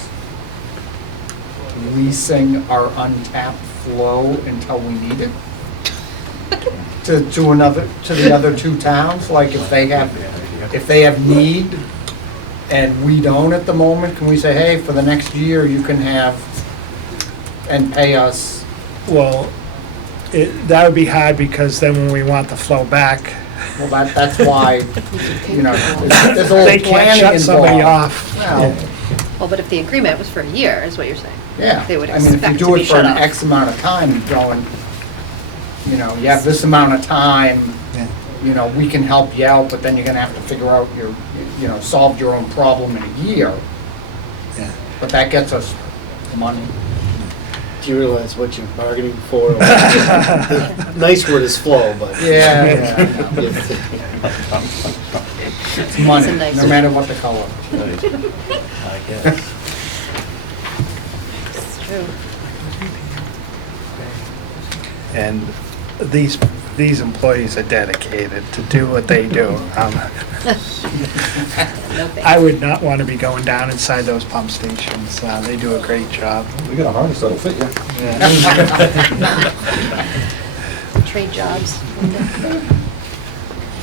leasing our untapped flow until we need it? To the other two towns, like if they have need and we don't at the moment, can we say, hey, for the next year you can have and pay us? Well, that would be hard because then when we want the flow back, well, that's why, there's a they little can't planning shut somebody involved. off. Well, but if the agreement was for a year, is what you're saying? Yeah, They would I mean, if you expect to do be it for shut an off. X amount of time, you're going, you have this amount of time, we can help you out, but then you're gonna have to figure out solve your own problem in a year. Yeah. But that gets us money. Do you realize what you're bargaining for? The nice word is flow, but. Yeah. It's money, It's a nice no one. matter what the color. I guess. It's true. And these employees are dedicated to do what they do. I would not want to be going down inside those pump stations. They do a great job. We got a harness that'll fit you. Trade jobs.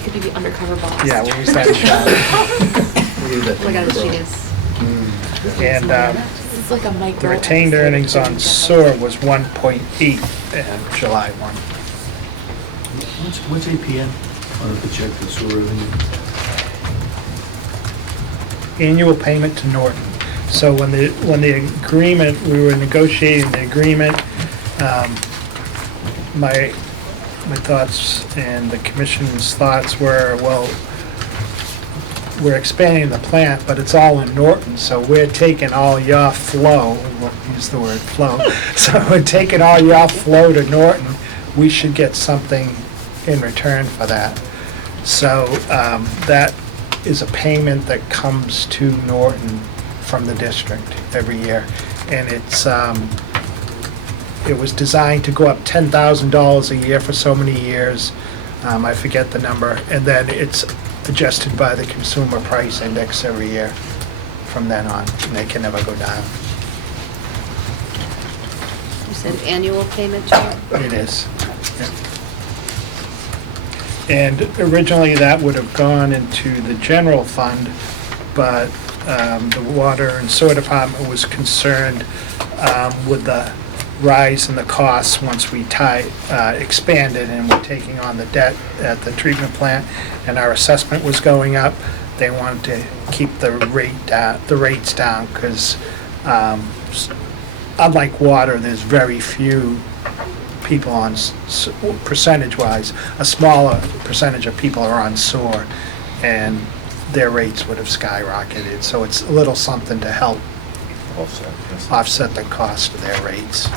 Could be the undercover boss. Yeah, when we start shop. Oh my God, she is. And This is like a micro. the retained episode. earnings on sewer was 1.8 in July 1. What's APN? I'll have to check the sewer revenue. Annual payment to Norton. So when the agreement, we were negotiating the agreement, my thoughts and the commission's thoughts were, well, we're expanding the plant, but it's all in Norton, so we're taking all your flow, we'll use the word flow, so we're taking all your flow to Norton, we should get something in return for that. So that is a payment that comes to Norton from the district every year. And it was designed to go up $10,000 a year for so many years. I forget the number. And then it's adjusted by the consumer price index every year from then on. And they can never go down. You said annual payment to it? It is. Yep. And originally, that would have gone into the general fund, but the water and sewer department was concerned with the rise in the costs once we expanded and we're taking on the debt at the treatment plant, and our assessment was going up. They wanted to keep the rates down, because unlike water, there's very few people on, percentage-wise, a smaller percentage of people are on sewer, and their rates would have skyrocketed. So it's a little something to help offset the cost of their rates.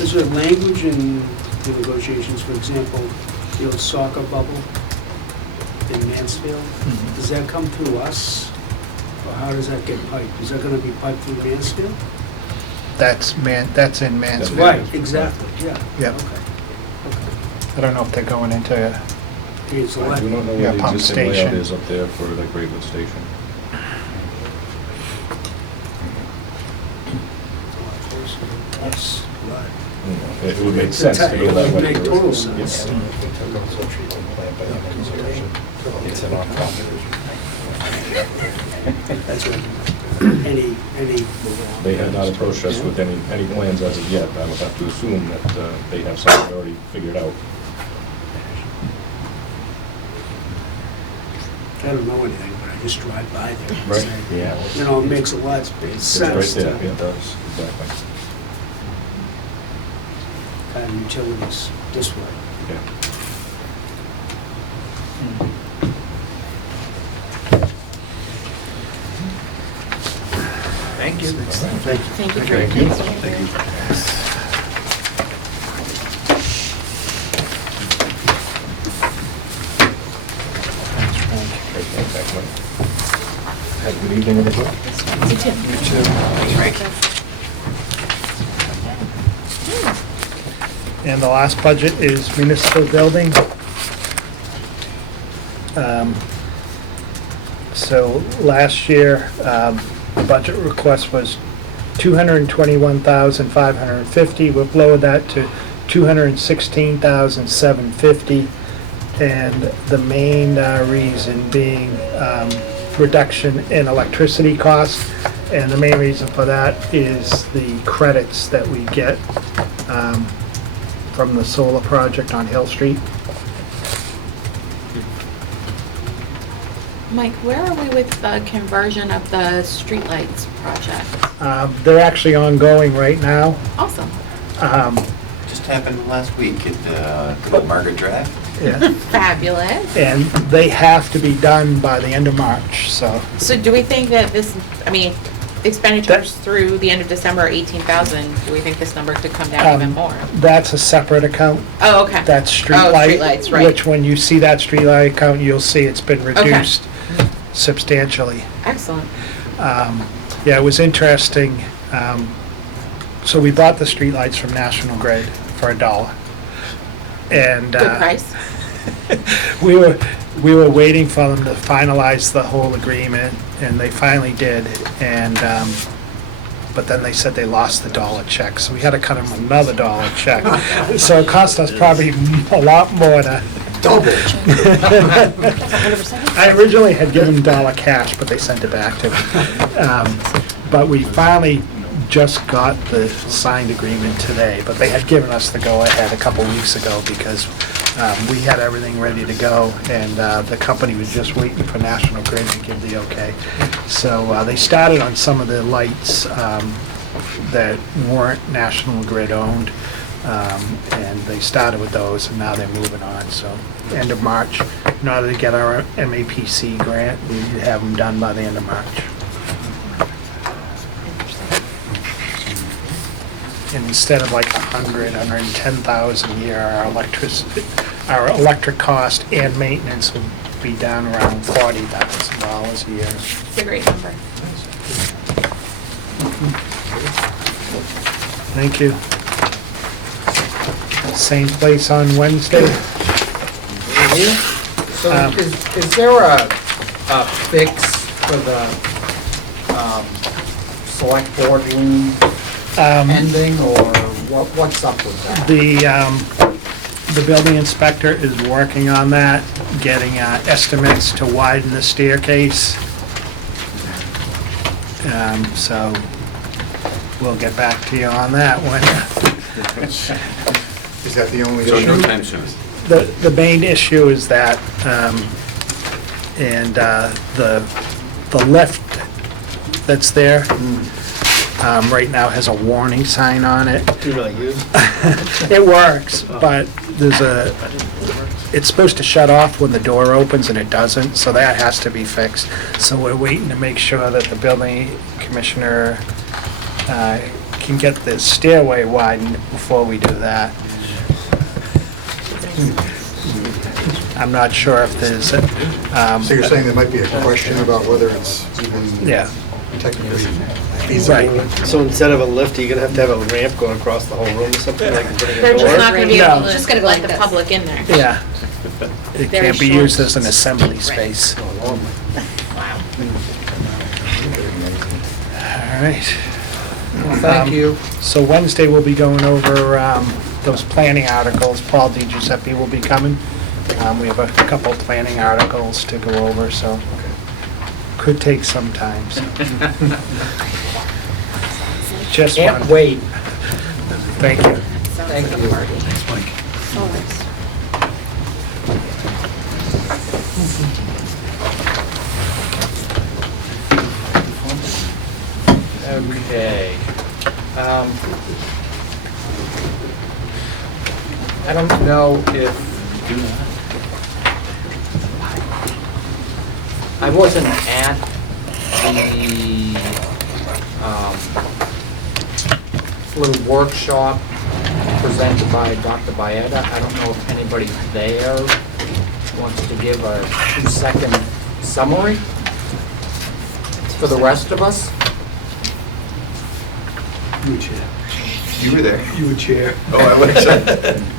Is there language in the negotiations, for example, the old soccer bubble? Mansfield, does that come through us? Or how does that get piped? Is that gonna be piped through Mansfield? That's in Mansfield. Right, exactly, yeah. Yep. Okay. I don't know if they're going into It's I do not know Yeah, what the pump existing layout station. is up there for like Gravewood Station. Yes, right. It would make sense to go that way. It would make total sense. Yes. It's an off-topic. That's right. Any. They have not approached us with any plans as of yet. I would have to assume that they have something already figured out. I don't know anything, but I just drive by there. and Right, say, yeah. You know, it makes a lot of It's sense right to there, yeah, it does, exactly. have utilities this way. Yeah. Thank you. Thank you for your Thank you. time. Have a good evening, everybody. You too. And the last budget is municipal building. So last year, the budget request was $221,550. We've lowered that to $216,750. And the main reason being reduction in electricity costs. And the main reason for that is the credits that we get from the solar project on Hill Street. Mike, where are we with the conversion of the streetlights project? They're actually ongoing right now. Awesome. Just happened last week at good old Margaret Drive. Yeah. Fabulous. And they have to be done by the end of March, so. So do we think that this, I mean, expenditures through the end of December, 18,000, do we think this number could come down even more? That's a separate account. Oh, okay. That's Oh, streetlight. streetlights, right. Which when you see that streetlight account, you'll see it's been reduced substantially. Excellent. Yeah, it was interesting. So we bought the streetlights from National Grid for $1. And Good price. we were waiting for them to finalize the whole agreement, and they finally did. And but then they said they lost the $1 check, so we had to cut them another $1 check. So it cost us probably a lot more to. Double. I originally had given $1 cash, but they sent it back to me. But we finally just got the signed agreement today, but they had given us the go-ahead a couple weeks ago because we had everything ready to go, and the company was just waiting for National Grid to give the okay. So they started on some of the lights that weren't National Grid owned, and they started with those, and now they're moving on. So end of March, in order to get our MAPC grant, we have them done by the end of March. And instead of like 110,000 a year, our electric cost and maintenance will be down around $40,000 a year. It's a great number. Thank you. Same place on Wednesday. So is there a fix for the select board room ending, or what's up with that? The building inspector is working on that, getting estimates to widen the staircase. So we'll get back to you on that one. Is that the only So issue? no time soon. The main issue is that, the lift that's there, right now has a warning sign on it. You really use? It works, but it's supposed to shut off when the door opens and it doesn't, so that has to be fixed. So we're waiting to make sure that the building commissioner can get the stairway widened before we do that. I'm not sure if there's, So you're saying there might be a question about whether it's even yeah. technically feasible? Right. So instead of a lift, you're gonna have to have a ramp going across the whole room or something like? They're just not gonna be able No. to Just gonna go let like the this. public in there. Yeah. It Very can't be short. used as an assembly space. Oh, All right. Thank you. So Wednesday, we'll be going over those planning articles. Paul DiGiuseppe will be coming. We have a couple planning articles to go over, so could take some time. So. Just Can't one. wait. Thank you. Thank you. Thanks, Mike. Okay. I don't know if, I wasn't at the little workshop presented by Dr. Baeta. I don't know if anybody there wants to give a 2-second summary for the rest of us. You were chair. You were there. You were chair. Oh, I was.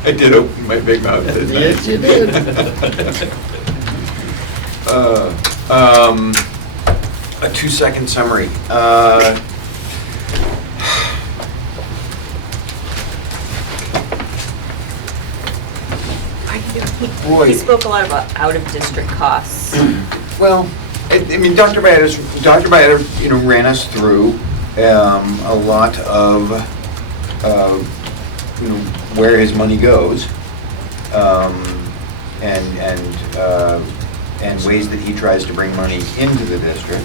I did open my big mouth, didn't I? Yes, you did. A 2-second summary. Boy. He spoke a lot about out-of-district costs. Well, I mean, Dr. Baeta, you know, ran us through a lot of, you know, where his money goes, and ways that he tries to bring money into the district,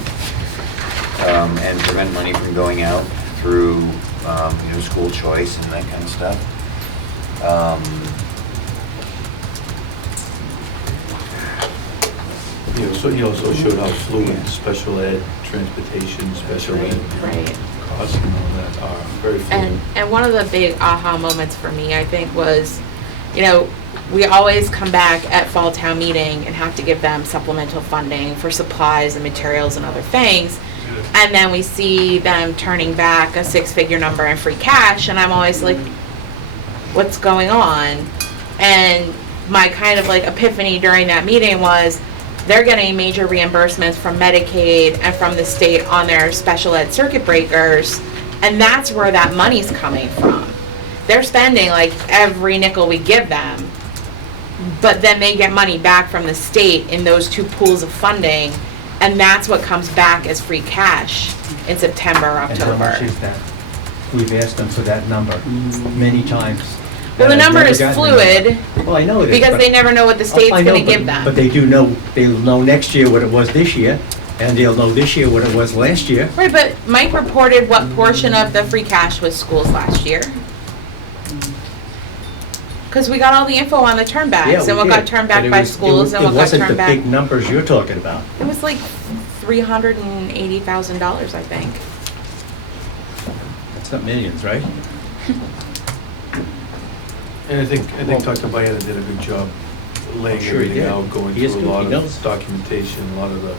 and prevent money from going out through, you know, school choice and that kind of stuff. He also showed how fluid special ed, transportation, special ed Right. costs and all that are very fluid. And one of the big aha moments for me, I think, was, you know, we always come back at fall town meeting and have to give them supplemental funding for supplies and materials and other things. And then we see them turning back a 6-figure number in free cash, and I'm always like, what's going on? And my kind of like epiphany during that meeting was, they're getting major reimbursements from Medicaid and from the state on their special ed circuit breakers, and that's where that money's coming from. They're spending like every nickel we give them, but then they get money back from the state in those two pools of funding, and that's what comes back as free cash in September, And how much October. is that? We've asked them for that number many times. Well, the And I've number never is gotten the fluid, number. Well, I know it is. because but- they never know what the state's I know, gonna but- give them. But they do know, they'll know next year what it was this year, and they'll know this year what it was last year. Right, but Mike reported what portion of the free cash was schools last year. Because we got all the info on the Yeah, turnbacks, and we what got did. turned But back it by was- it schools, was- and what got turned It wasn't the back. big numbers you're talking about. It was like $380,000, I think. It's not millions, right? And I think Dr. Baeta did a good job laying Sure he everything did. out, going He is through a good. lot He of knows. documentation, a lot of the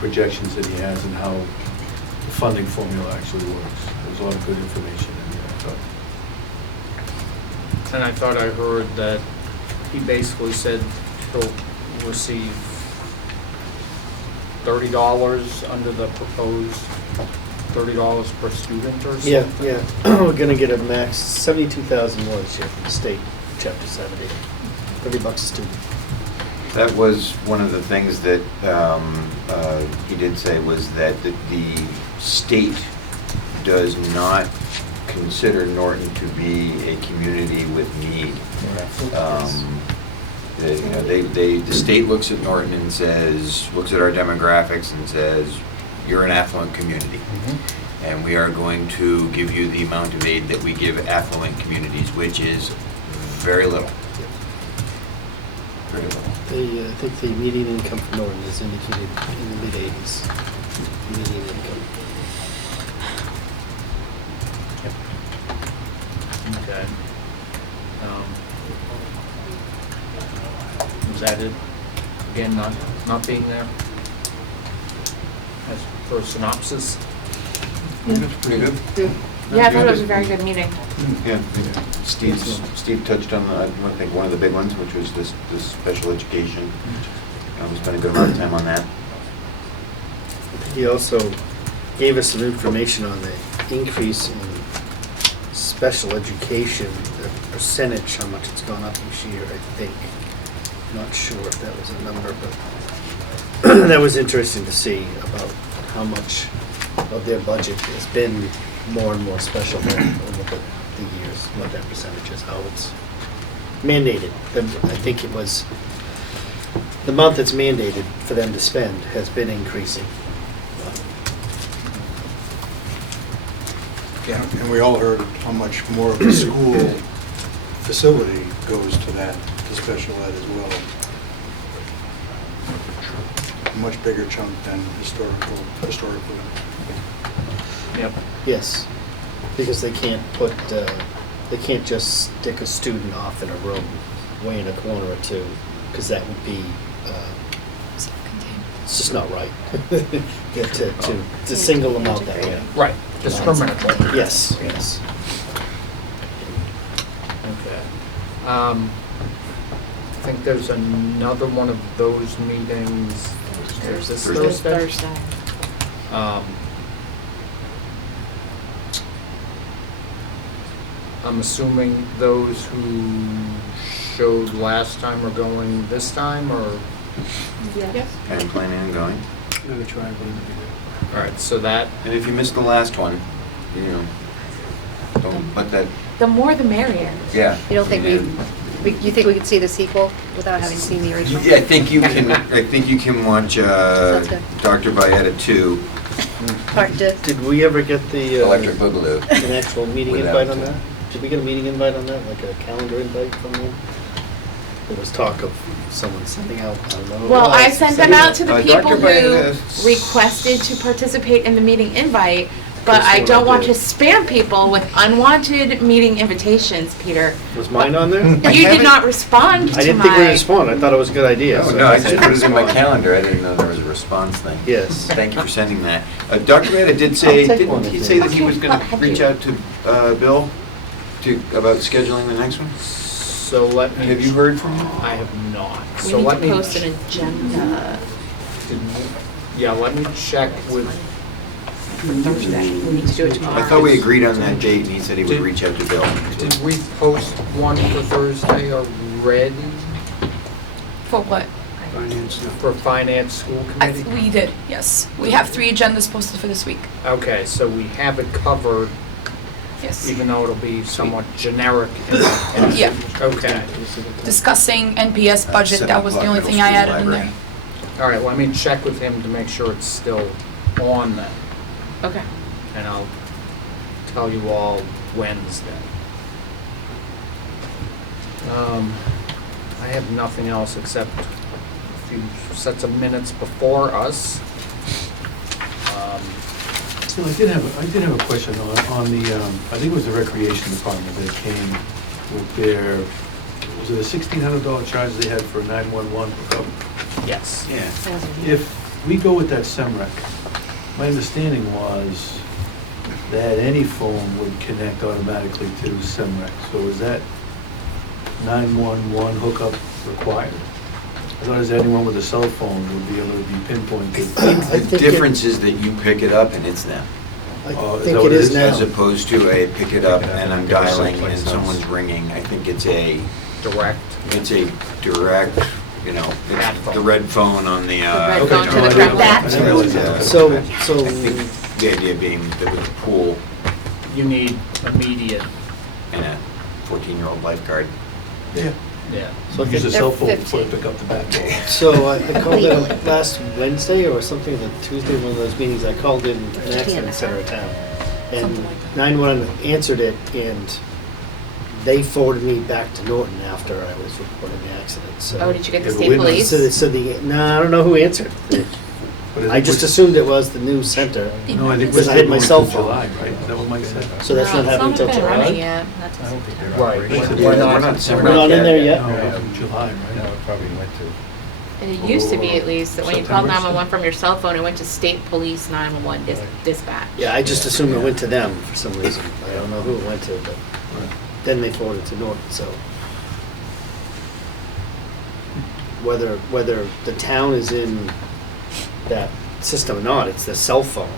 projections that he has and how the funding formula actually works. There's a lot of good information in there, I thought. And I thought I heard that he basically said he'll receive $30 under the proposed $30 per student or something. Yeah, yeah. We're gonna get a max 72,000 more this year from the state, chapter 70. $30 a student. That was one of the things that he did say, was that the state does not consider Norton to be a community with need. You know, the state looks at Norton and says, looks at our demographics and says, you're an affluent community. And we are going to give you the amount of aid that we give affluent communities, which is very little. Very little. I think the median income for Norton is indicated in the mid-80s. Median income. Okay. Was that it not being there? As for a synopsis? That's pretty good. Yeah, I thought it was a very good meeting. Yeah, Steve touched on, I think, one of the big ones, which was this special education. We spent a good amount of time on that. He also gave us some information on the increase in special education, the percentage, how much it's gone up each year, I think. Not sure if that was a number, but that was interesting to see about how much of their budget has been more and more special over the years, what that percentage is, how it's mandated. I think it was, the amount that's mandated for them to spend has been increasing. Yeah, and we all heard how much more of the school facility goes to that, to special ed as well. A much bigger chunk than historically. Yep. Yes, because they can't put, they can't just stick a student off in a room way in a corner or two, because that would be, it's just not right. To single them out that way. Right, discriminatory. Yes, yes. Okay. I think there's another one of those meetings. Is this Thursday? I'm assuming those who showed last time are going this time, or? Yes. I'm planning on going. I'm gonna try and be there. All right, so that, And if you missed the last one, you know, don't let that, The more the merrier. yeah. You don't think you think we could see the sequel without having seen the original? Yeah, I think you can watch Sounds good. Dr. Bayetta 2, Part two. Did we ever get the, Electric Boogaloo. an actual meeting Without, invite on that? Did we get a meeting invite on that, like a calendar invite from them? There was talk of someone sending out, I don't know. Well, I sent them out to the people Dr. who Bayetta- requested to participate in the meeting invite, but I don't want to spam people with unwanted meeting invitations, Peter. Was mine on there? You did not respond I to didn't think we would my, respond, I thought it was a good idea. Oh, so no, I just said put it in my respond. calendar, I didn't know there was a response thing. Yes. Thank you for sending that. Dr. Bayetta did say, I'll take one didn't he if say you that he was gonna reach out to Bill about scheduling the next one? so let me. Have you heard from him? I have not. we So need let to me. post an agenda Yeah, let me check with, for Thursday. We need to do it tomorrow. I thought we agreed on that date, and he said he would reach out to Bill. did we post one for Thursday already For what? Finance. for Finance School Committee? We did, yes. We have 3 agendas posted for this week. Okay, so we have it covered, Yes. even though it'll be somewhat generic. Yeah. Okay. Discussing NPS budget, that was the only thing I added in there. All right, let me check with him to make sure it's still on then, Okay. and I'll tell you all Wednesday. I have nothing else except a few sets of minutes before us. So I did have a question on the, I think it was the recreation department that came with their, was it a $1,600 charge they had for 911 hookup? Yes. Yeah. If we go with that SEMREC, my understanding was that any phone would connect automatically to SEMREC. So is that 911 hookup required? I thought as anyone with a cell phone would be able to be pinpointed. The difference is that you pick it up and it's them. I Oh, is think that what it it is is? now. As opposed to a pick it up and I'm dialing and Someplace else. someone's ringing. I think it's a Direct. you know, it's the red phone on the. red phone to the I crap didn't bat. realize that. So- I think the idea being that with a pool You need immediate, and a 14-year-old lifeguard. Yeah. yeah. So I Use a think- cell phone They're before you pick up the back. So I called in last Wednesday or something, the Tuesday, one of those meetings, I called in an accident center of town. And 911 answered it, and they forwarded me back to Norton after I was reporting the accident, so. Oh, did you get the Yeah, state we- police? So I don't know who answered. But I just assumed it was the news center. No, I think Because we're I had my still cell going phone. to July, right? Is that what Mike said? So that's not happening until It's not been running July? yet. I don't think they're Right. operational. We're not- We're not We're not in there yet? No, July, right? No, it probably went to And it used to be at least that when you called September. 911 from your cell phone, it went to state police 911 dispatch. Yeah, I just assumed it went to them for some reason. I don't know who it went to, but then they forwarded it to Norton, so. Whether the town is in that system or not, it's their cell phone.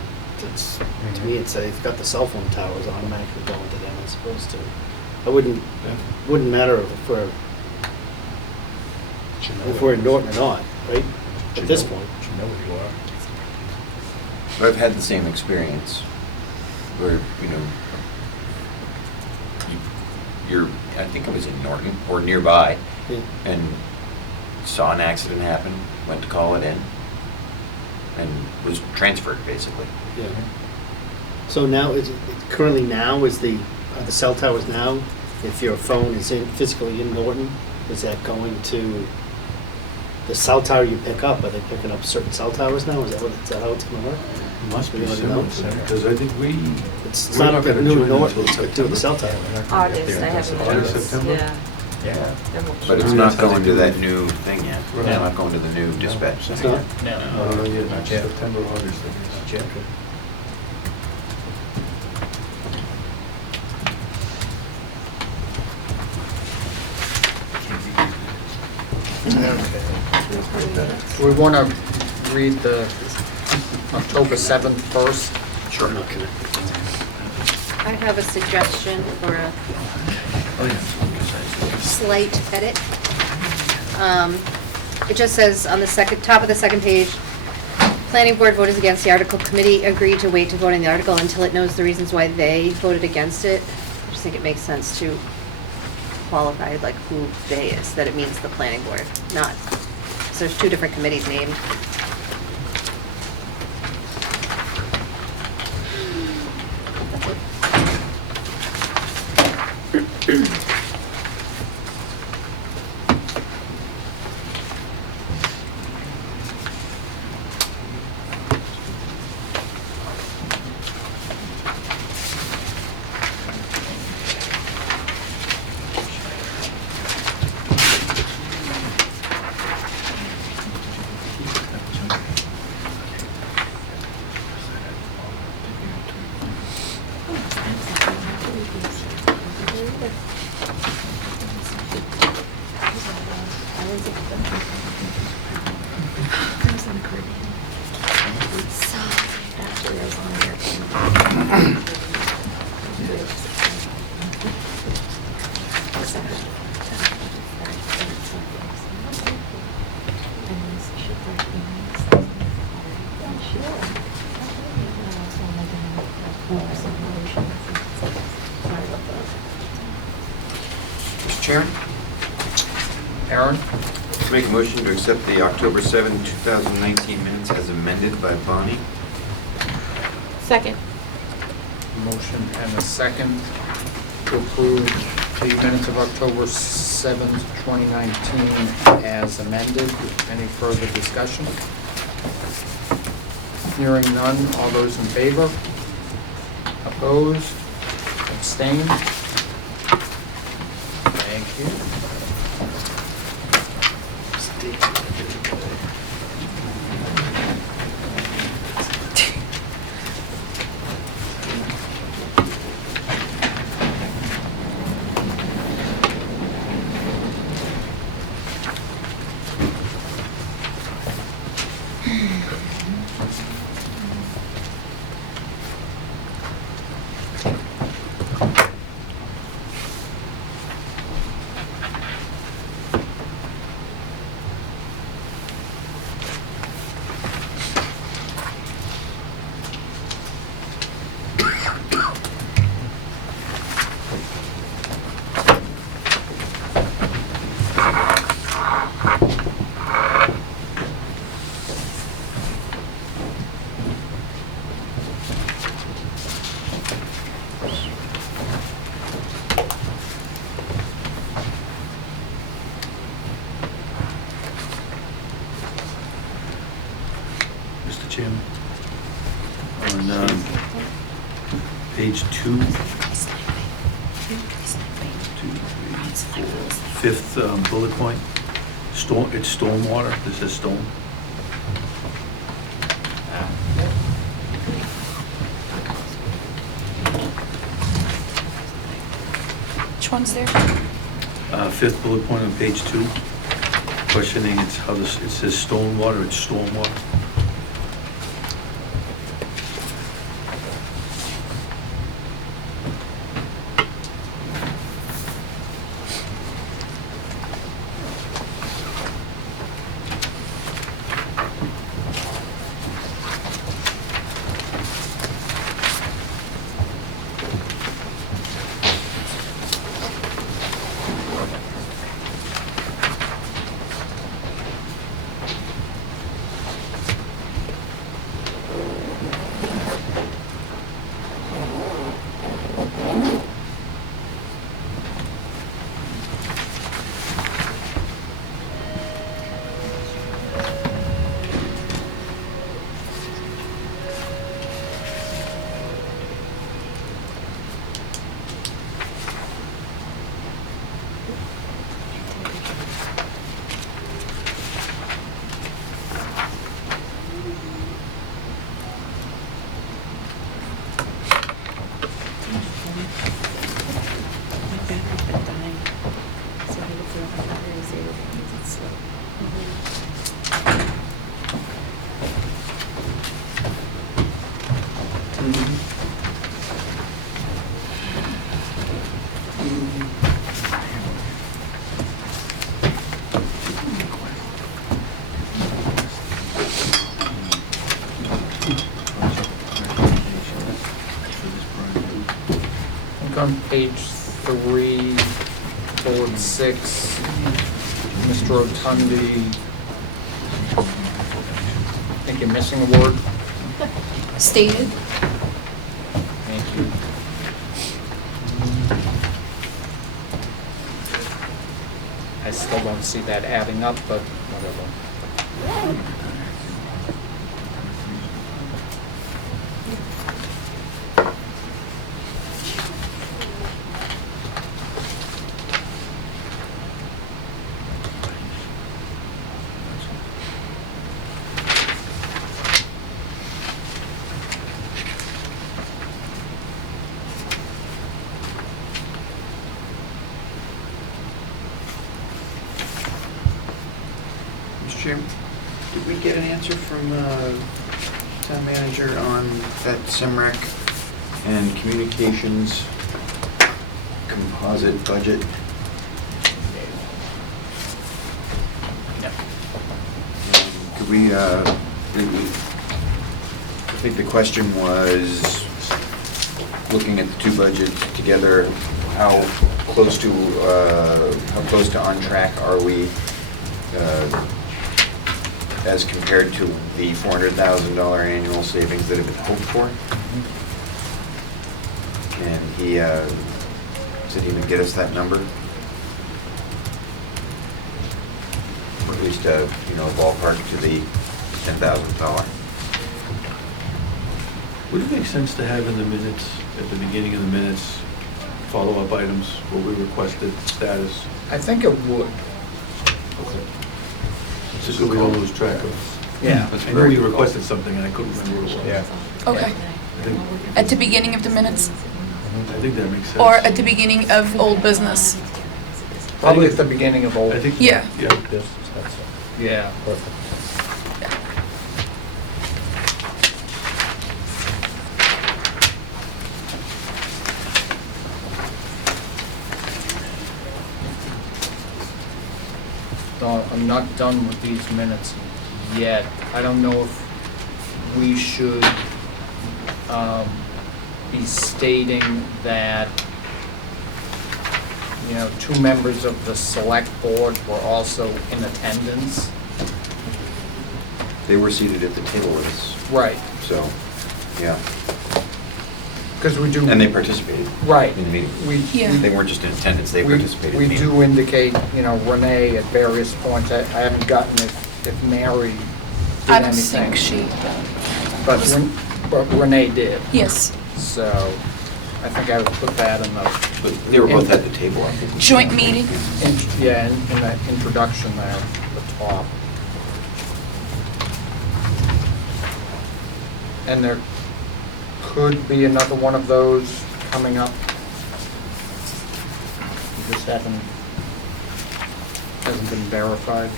It's, to me, it's, they've got the cell phone towers automatically going to them as opposed to, wouldn't matter if we're in Norton or not, right? At this point. You know where you are. I've had the same experience where, you're, I think I was in Norton or nearby, and saw an accident happen, went to call it in, and was transferred, basically. Yeah. So now, currently now, are the cell towers now, if your phone is physically in Norton, is that going to the cell tower you pick up? Are they picking up certain cell towers now? Is that how it's gonna work? Must be We don't similar, know. because I think It's we're not not gonna new join Norton, until it's to the cell tower. August, I haven't August, noticed, September? yeah. Yeah. Then we'll But keep it's on. not going to that new thing yet. Right. It's not going to the new dispatch. It's thing not? yet. Yeah, not September, August. I guess. We want to read the October 7th first. Sure. I have a suggestion for a slight edit. It just says on the top of the second page, planning board voted against the article. Committee agreed to wait to vote on the article until it knows the reasons why they voted against it. I just think it makes sense to qualify like who they is, that it means the planning board, not, so there's two different committees named. Mr. Chairman? Aaron? Make a motion to accept the October 7, 2019 minutes as amended by Bonnie. Second. Motion and a second to approve the minutes of October 7th, 2019 as amended. Any further discussion? Hearing none, all those in favor? Opposed? Abstained? Thank you. Mr. Chairman, on page 2, 2, 3, 4, fifth bullet point, It's stormwater, this is storm. Which one's there? Fifth bullet point on page 2, questioning it's how this, it says stormwater, it's stormwater. On page 3, bullet 6, Mr. Rotundi, I think you're missing a word. Stated. Thank you. I still don't see that adding up, but whatever. Chairman, did we get an answer from town manager on that SEMRAC and communications composite budget? Could we, I think the question was, looking at the two budgets together, how close to on track are we as compared to the $400,000 annual savings that have been hoped for? And he said he would get us that number. Or at least a ballpark to the $10,000. Would it make sense to have in the minutes, at the beginning of the minutes, follow-up items, what we requested, status? I think it would. Okay. Just so we don't lose track of. Yeah. I know you requested something and I couldn't remember what it was. Yeah. Okay. I think, At the beginning of the minutes? I think that makes sense. Or at the beginning of old business? Probably at the beginning of old. I think. Yeah. Yeah. Yeah, perfect. No, I'm not done with these minutes yet. I don't know if we should be stating that, two members of the select board were also in attendance. They were seated at the table with us, Right, so, yeah. because we do. And they participated Right. in the meeting. Yeah. They weren't just in attendance, they We- participated in We the meeting. do indicate, Renee at various points. I haven't gotten if Mary did I don't anything. think she, But Renee did. yes. So I think I would put that in the, But they were both at the table, I think. Joint meeting? in that introduction there. top. And there could be another one of those coming up. We just hasn't been verified.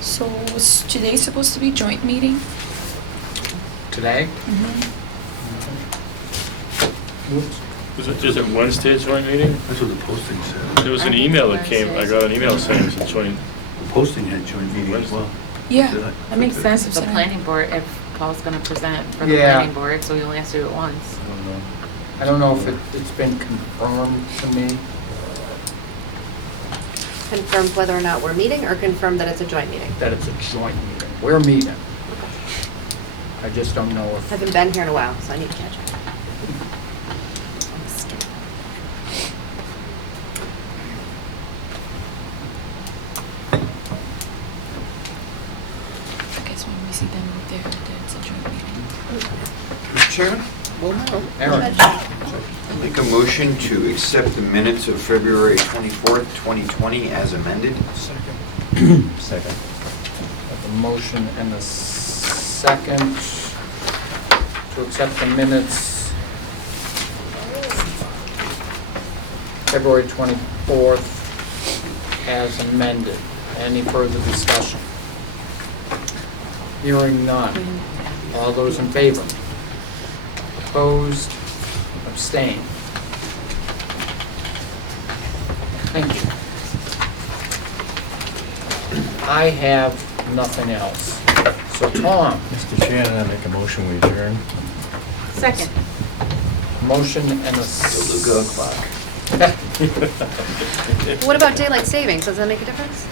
So was today supposed to be joint meeting? Today? Is it Wednesday joint meeting? That's what the posting said. There was an email that came, I got an email saying it's a joint. The posting had joint meeting as well. Yeah. Did I- That makes sense with the Sorry. planning board, if Paul's gonna present for the Yeah. planning board, so he only has to do it once. I don't know. I don't know if it's been confirmed to me. Confirmed whether or not we're meeting, or confirmed that it's a joint meeting? That it's a joint meeting. We're meeting. I just don't know if, Haven't been here in a while, so I need to catch up. I guess when we see them there, it's a joint meeting. Mr. Chairman? Well, no. Aaron. Make a motion to accept the minutes of February 24th, 2020 as amended. Second. Have a motion and a second to accept the minutes February 24th as amended. Any further discussion? Hearing none. All those in favor? Opposed? Abstained? Thank you. I have nothing else. So Tom, Mr. Chairman, I make a motion we adjourn. Second. motion and a What about daylight savings? Does that make a difference?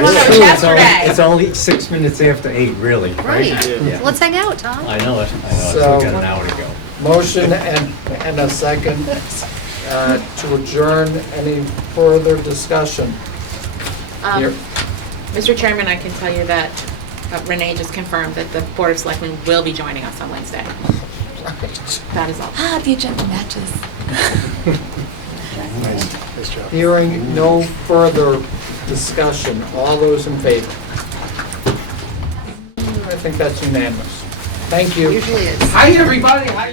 Well, that was yesterday. It's only 6 minutes after 8, really, right? Right. Yeah. Let's hang out, Tom. I know it, So- we got an hour to go. Motion and a second to adjourn. Any further discussion? Here. Mr. Chairman, I can tell you that Renee just confirmed that the Board of Selectmen will be joining us on Wednesday. That is all. Ah, the agenda matches. Nice job. Hearing no further discussion, all those in favor? I think that's unanimous. Thank you. Usually is. Hi, everybody. Hi.